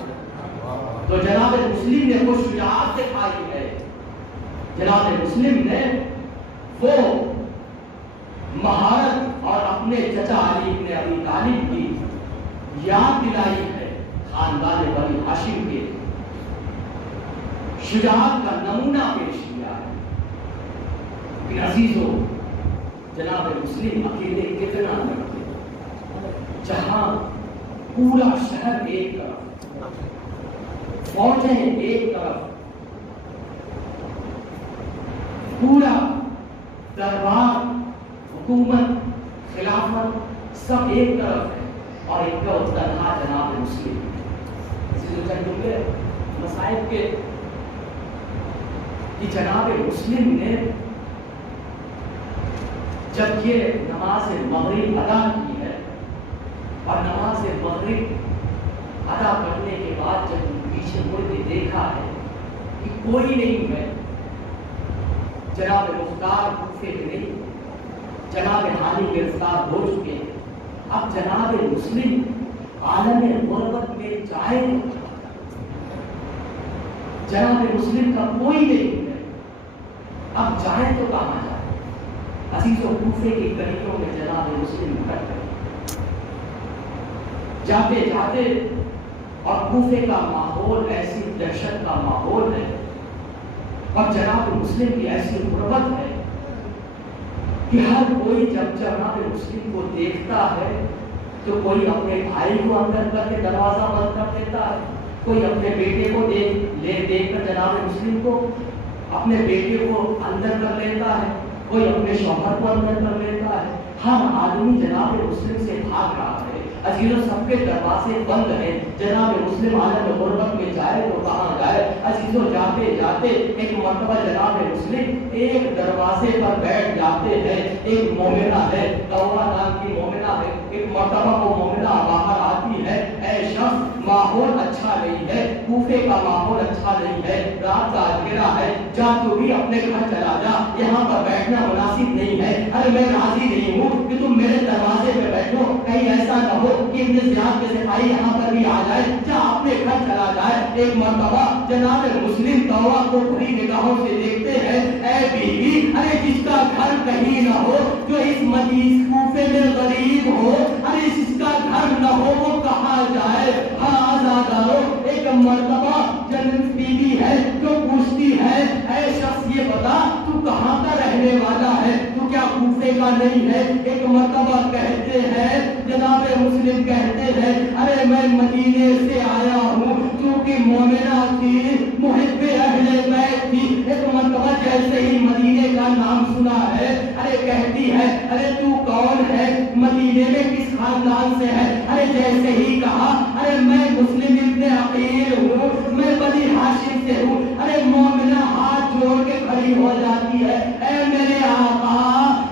تو جناب مسلم نے وہ شجاعت دکھائی ہے، جناب مسلم نے وہ مہارت اور اپنے چچا علی ابن ابی طالب کی یاد دلائی ہے. خاندان بنی ہاشم کے شجاعت کا نمونہ پیش کیا ہے. کہ عزیزو جناب مسلم اکیلے کتنا لڑتے، جہاں پورا شہر ایک طرف، فوجیں ایک طرف، پورا دربار، حکومت، خلافت سب ایک طرف ہے اور ایک تنہا جناب مسلم. چند جملے مصائب کے کہ جناب مسلم نے جب یہ نماز مغرب ادا کی ہے اور نماز مغرب ادا کرنے کے بعد جب پیچھے مڑ کے دیکھا ہے کہ کوئی نہیں ہے، جناب مختار کوفے کے نہیں، جناب حالی گرفتار ہو چکے ہیں. اب جناب مسلم عالم غربت میں جائے تو جناب مسلم کا کوئی نہیں ہے، اب جائے تو کہاں جائے؟ عزیزوں کوفے کی گلیوں میں جناب مسلم کٹ گئے جاتے جاتے، اور کوفے کا ماحول ایسی دہشت کا ماحول ہے اور جناب مسلم کی ایسی غربت ہے کہ ہر کوئی جب جناب مسلم کو دیکھتا ہے تو کوئی اپنے بھائی کو اندر کر کے دروازہ بند کر دیتا ہے، کوئی اپنے بیٹے کو دیکھ کر جناب مسلم کو اپنے بیٹے کو اندر کر لیتا ہے، کوئی اپنے شوہر کو اندر کر لیتا ہے. ہر آدمی جناب مسلم سے بھاگ رہا ہے. عزیزوں سب کے دروازے بند ہیں. جناب مسلم عالم غربت میں جائے تو کہاں جائے؟ عزیزوں جاتے جاتے ایک مرتبہ جناب مسلم ایک دروازے پر بیٹھ جاتے ہیں. ایک مومنہ ہے، دورہ نام کی مومنہ ہے. ایک مرتبہ وہ مومنہ باہر آتی ہے، اے شخص ماحول اچھا نہیں ہے، کوفے کا ماحول اچھا نہیں ہے، رات کا اندھیرا ہے، جا تو بھی اپنے گھر چلا جا، یہاں پر بیٹھنا مناسب نہیں ہے. ارے میں راضی نہیں ہوں کہ تم میرے دروازے پہ بیٹھو، کہیں ایسا نہ ہو کہ ابن زیاد کے سپاہی یہاں پر بھی آ جائے، جا اپنے گھر چلا جائے. ایک مرتبہ جناب مسلم دورہ کو کھلی نگاہوں سے دیکھتے ہیں، اے بیوی ارے جس کا گھر کہیں نہ ہو، جو اس مدیس کوفے میں غریب ہو، ارے جس کا گھر نہ ہو وہ کہاں جائے؟ ہاں آزادارو ایک مرتبہ جنت بیوی ہے جو پوچھتی ہے، اے شخص یہ بتا تو کہاں کا رہنے والا ہے، تو کیا کوفے کا نہیں ہے؟ ایک مرتبہ کہتے ہیں جناب مسلم کہتے ہیں، ارے میں مدینے سے آیا ہوں، کیونکہ مومنہ تھی، محب اہل بیت تھی. ایک مرتبہ جیسے ہی مدینے کا نام سنا ہے، ارے کہتی ہے ارے تو کون ہے، مدینے میں کس خاندان سے ہے. ارے جیسے ہی کہا ارے میں مسلم ابن عقیل ہوں, میں بنی ہاشم سے ہوں, ارے مومنہ ہاتھ جوڑ کے کھڑی ہو جاتی ہے, اے میرے آقا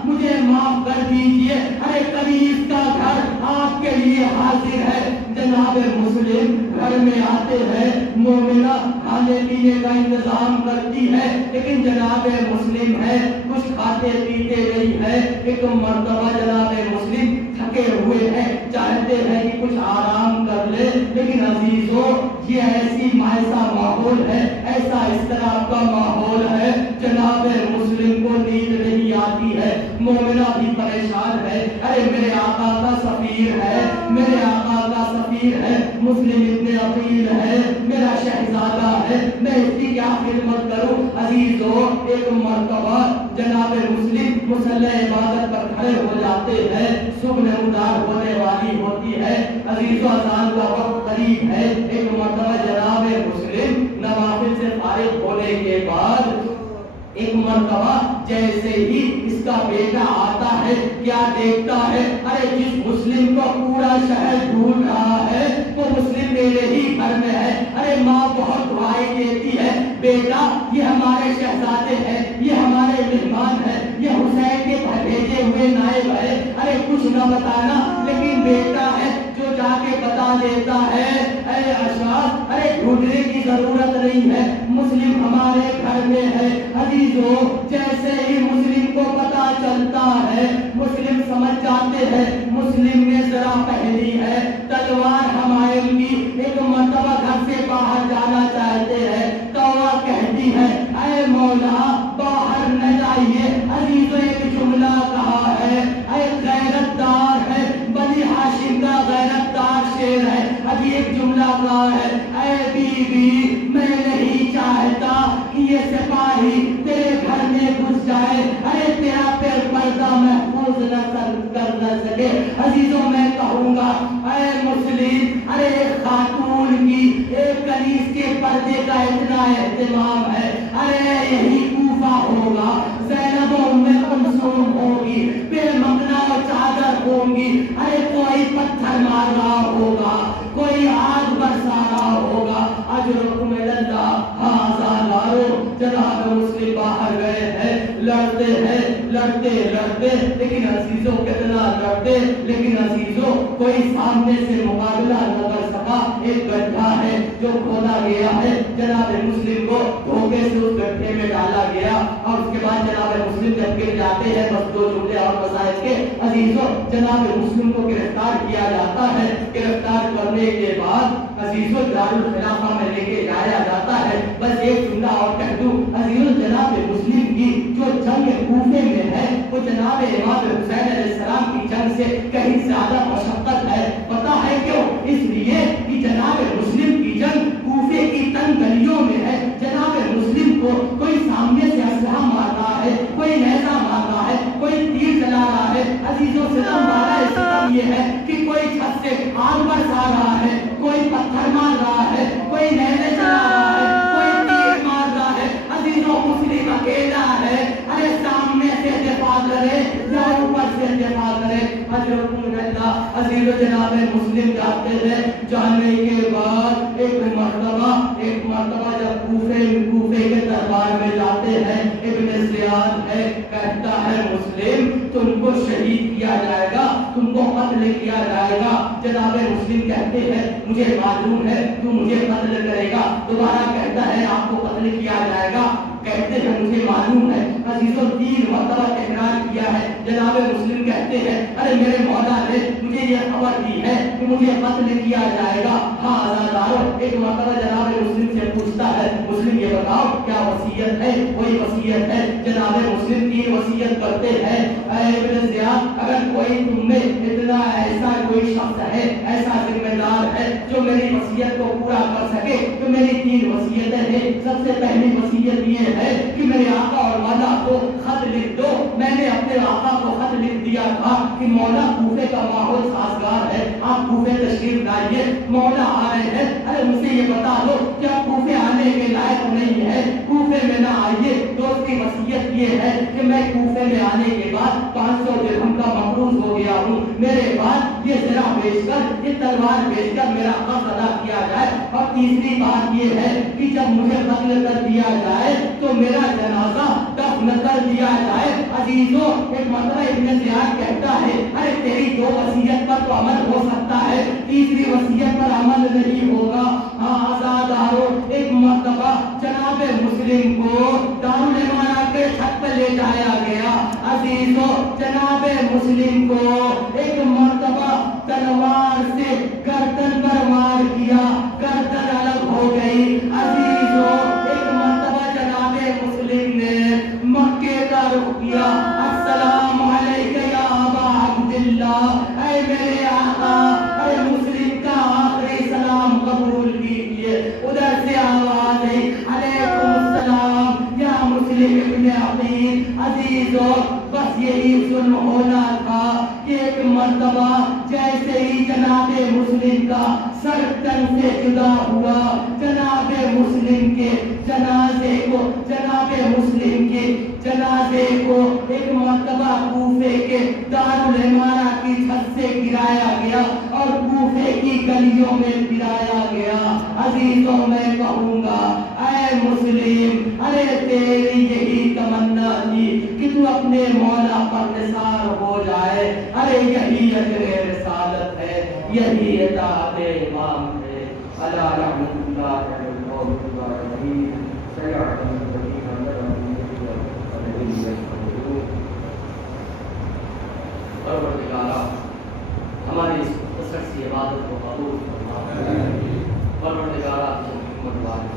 مجھے معاف کر دیجئے, ارے کنیز کا گھر آپ کے لیے حاضر ہے. جناب مسلم گھر میں آتے ہیں, مومنہ کھانے پینے کا انتظام کرتی ہے, لیکن جناب مسلم ہے کچھ کھاتے پیتے نہیں ہے. ایک مرتبہ جناب مسلم تھکے ہوئے ہیں, چاہتے ہیں کہ کچھ آرام کر لے, لیکن عزیزوں یہ ایسا ماحول ہے, ایسا اس طرح کا ماحول ہے, جناب مسلم کو نیند نہیں آتی ہے. مومنہ بھی پریشان ہے, ارے میرے آقا کا سفیر ہے, میرے آقا کا سفیر ہے, مسلم ابن عقیل ہے, میرا شہزادہ ہے, میں اس کی کیا خدمت کروں. عزیزوں ایک مرتبہ جناب مسلم مصلی عبادت پر کھڑے ہو جاتے ہیں, صبح نمودار ہونے والی ہوتی ہے. عزیزوں اذان کا وقت قریب ہے. ایک مرتبہ جناب مسلم نوافل سے فارغ ہونے کے بعد ایک مرتبہ جیسے ہی اس کا بیٹا آتا ہے, کیا دیکھتا ہے, ارے جس مسلم کو پورا شہر ڈھونڈ رہا ہے وہ مسلم میرے ہی گھر میں ہے. ارے ماں بہت دعائیں دیتی ہے, بیٹا یہ ہمارے شہزادے ہیں, یہ ہمارے مہمان ہیں, یہ حسین کے بھیجے ہوئے نائب ہے, ارے کچھ نہ بتانا. لیکن بیٹا ہے جو جا کے بتا دیتا ہے, اے اشراف ارے ڈھونڈنے کی ضرورت نہیں ہے, مسلم ہمارے گھر میں ہے. عزیزوں جیسے ہی مسلم کو پتا چلتا ہے, مسلم سمجھ جاتے ہیں مسلم نے ذرا پہلی ہے تلوار ہمائل کی. ایک مرتبہ گھر سے باہر جانا چاہتے ہیں, توبہ کہتی ہے اے مولا باہر نہ جائیے. عزیزوں ایک جملہ کہا ہے, اے غیرت دار ہے, بنی ہاشم کا غیرت دار شیر ہے. ابھی ایک جملہ کہا ہے, اے بی بی میں نہیں چاہتا کہ یہ سپاہی تیرے گھر میں گھس جائے, ارے تیرا پیر پردہ محفوظ نہ کر نہ سکے. عزیزوں میں کہوں گا اے مسلم ارے ایک خاتون کی ایک کنیز کے پردے کا اتنا اہتمام ہے, ارے یہی کوفہ ہوگا, زینب و ام کلثوم ہوگی, بے مغنا و چادر ہوں گی, ارے کوئی پتھر مار رہا ہوگا, کوئی آگ برسا رہا ہوگا. اجرکم اللہ ہاذا نارو. جناب مسلم باہر گئے ہیں, لڑتے ہیں لڑتے لڑتے, لیکن عزیزوں کتنا لڑتے, لیکن عزیزوں کوئی سامنے سے مقابلہ نہ کر سکا. ایک گڈھا ہے جو کھودا گیا ہے, جناب مسلم کو دھوکے سے اس گڈھے میں ڈالا گیا, اور اس کے بعد جناب مسلم جب گر جاتے ہیں بس دو جملے اور مسائل کے. عزیزوں جناب مسلم کو گرفتار کیا جاتا ہے, گرفتار کرنے کے بعد عزیزوں دارالخلافہ میں لے کے جایا جاتا ہے. بس ایک جملہ اور کہہ دوں عزیزوں, جناب مسلم کی جو جنگ کوفے میں ہے وہ جناب امام حسین علیہ السلام کی جنگ سے کہیں زیادہ مشقت ہے. پتہ ہے کیوں؟ اس لیے کہ جناب مسلم کی جنگ کوفے کی تنگ گلیوں میں ہے. جناب مسلم کو کوئی سامنے سے اسلحہ مار رہا ہے, کوئی نیزہ مار رہا ہے, کوئی تیر چلا رہا ہے. عزیزوں سے ستم یہ ہے کہ کوئی چھت سے آگ برسا رہا ہے, کوئی پتھر مار رہا ہے, کوئی نیزے چلا رہا ہے, کوئی تیر مار رہا ہے. عزیزوں مسلم اکیلا ہے, ارے سامنے سے دفاع کرے یا اوپر سے دفاع کرے. اجرکم اللہ. عزیزوں جناب مسلم جاتے ہیں, جانے کے بعد ایک مرتبہ جب کوفے کے دربار میں جاتے ہیں, ابن زیاد ہے کہتا ہے مسلم تم کو شہید کیا جائے گا, تم کو قتل کیا جائے گا. جناب مسلم کہتے ہیں مجھے معلوم ہے تو مجھے قتل کرے گا. دوبارہ کہتا ہے آپ کو قتل کیا جائے گا, کہتے ہیں مجھے معلوم ہے. عزیزوں 3 مرتبہ تکرار کیا ہے. جناب مسلم کہتے ہیں ارے میرے مولا نے مجھے یہ خبر دی ہے کہ مجھے قتل کیا جائے گا. ہاں آزادارو. ایک مرتبہ جناب مسلم سے پوچھتا ہے مسلم یہ بتاؤ کیا وصیت ہے؟ کوئی وصیت ہے؟ جناب مسلم کی وصیت کرتے ہیں اے ابن زیاد اگر کوئی تم میں اتنا ایسا کوئی شخص ہے, ایسا ذمہ دار ہے جو میری وصیت کو پورا کر سکے تو میری 3 وصیتیں ہیں. سب سے پہلی وصیت یہ ہے کہ میرے آقا اور مولا کو خط لکھ دو. میں نے اپنے آقا کو خط لکھ دیا تھا کہ مولا کوفے کا ماحول سازگار ہے, آپ کوفے تشریف لائیے, مولا آ رہے ہیں. ارے مجھے یہ بتا دو کیا کوفے آنے کے لائق نہیں ہے, کوفے میں نہ آئیے۔ دوست کی وصیت یہ ہے کہ میں کوفے میں آنے کے بعد 500 درہم کا مقروض ہو گیا ہوں، میرے بعد یہ زرہ بیچ کر، یہ تلوار بیچ کر میرا قرض ادا کیا جائے۔ اور تیسری بات یہ ہے کہ جب مجھے قتل کر دیا جائے تو میرا جنازہ دفن کر دیا جائے۔ عزیزوں، ایک مرتبہ ابن زیاد کہتا ہے ارے تیری دو وصیت پر تو عمل ہو سکتا ہے، تیسری وصیت پر عمل نہیں ہوگا۔ ہاں آزادارو، ایک مرتبہ جناب مسلم کو دارالامانہ کے چھت پہ لے جایا گیا۔ عزیزوں، جناب مسلم کو ایک مرتبہ تلوار سے گردن پر وار کیا، گردن الگ ہو گئی۔ عزیزوں، ایک مرتبہ جناب مسلم نے مکے کا رخ کیا۔ السلام علیکہ یا ابا عبداللہ، اے میرے آقا، اے مسلم کا آخری سلام قبول کیجئے۔ ادھر سے آواز ہے علیکم السلام یا مسلم ابن عقیل۔ عزیزوں، بس یہی ظلم ہونا تھا کہ ایک مرتبہ جیسے ہی جناب مسلم کا سر تن سے جدا ہوا، جناب مسلم کے جنازے کو، جناب مسلم کے جنازے کو ایک مرتبہ کوفے کے دارالامانہ کی چھت سے گرایا گیا اور کوفے کی گلیوں میں گرایا گیا۔ عزیزوں، میں کہوں گا اے مسلم، ارے تیری یہی تمنا تھی کہ تو اپنے مولا پر نثار ہو جائے، ارے یہی اجر رسالت ہے، یہی اطاعت امام ہے۔ الا رحمۃ اللہ علیہ الظالمین سیعلم الذین پروردگارا ہماری اس مختصر سی عبادت کو قبول فرما۔ پروردگارا جو حکمت والے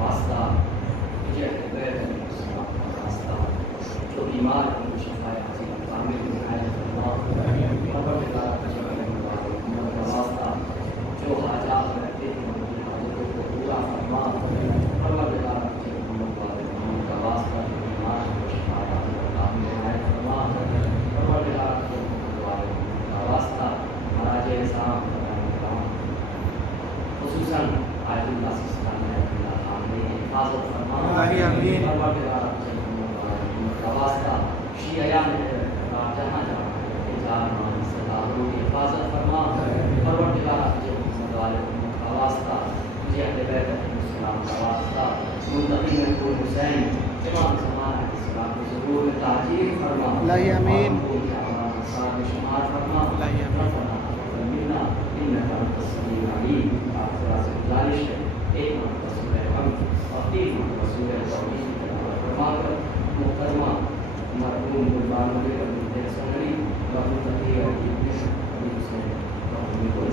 واسطہ، تجھے غیر کا واسطہ، جو بیمار کو شفا عظیم کامل بنائے فرما۔ پروردگارا جو حکمت والے حکمت کا واسطہ، جو حاجات رہتے ہیں ان کی حاجتوں کو پورا فرما۔ پروردگارا جو حکمت والے حکمت کا واسطہ، جو بیمار کو شفا عظیم کامل بنائے فرما۔ پروردگارا جو حکمت والے حکمت کا واسطہ، مراج احسان خصوصاً آیت اللہ سلسلہ میں اللہ خان نے حفاظت فرما۔ پروردگار کا واسطہ شیعیان جہاں جہاں جان صداروں کی حفاظت فرما۔ پروردگار جو حکمت والے حکمت کا واسطہ، تجھے اہل بیت علیہ السلام کا واسطہ، منتقی محبوب حسین امام زمانہ کی صلاح کو ضرور میں تاجیر فرما۔ آمین۔ شمار فرما۔ منا انک انت السمیع العلیم۔ سے گزارش ہے ایک مرتبہ سورہ حمد اور 3 مرتبہ سورہ توحید کی تلاوت فرما کر محترمہ مرحوم قربان علی بنت سنگری اور منتقی اور ابن حسین کو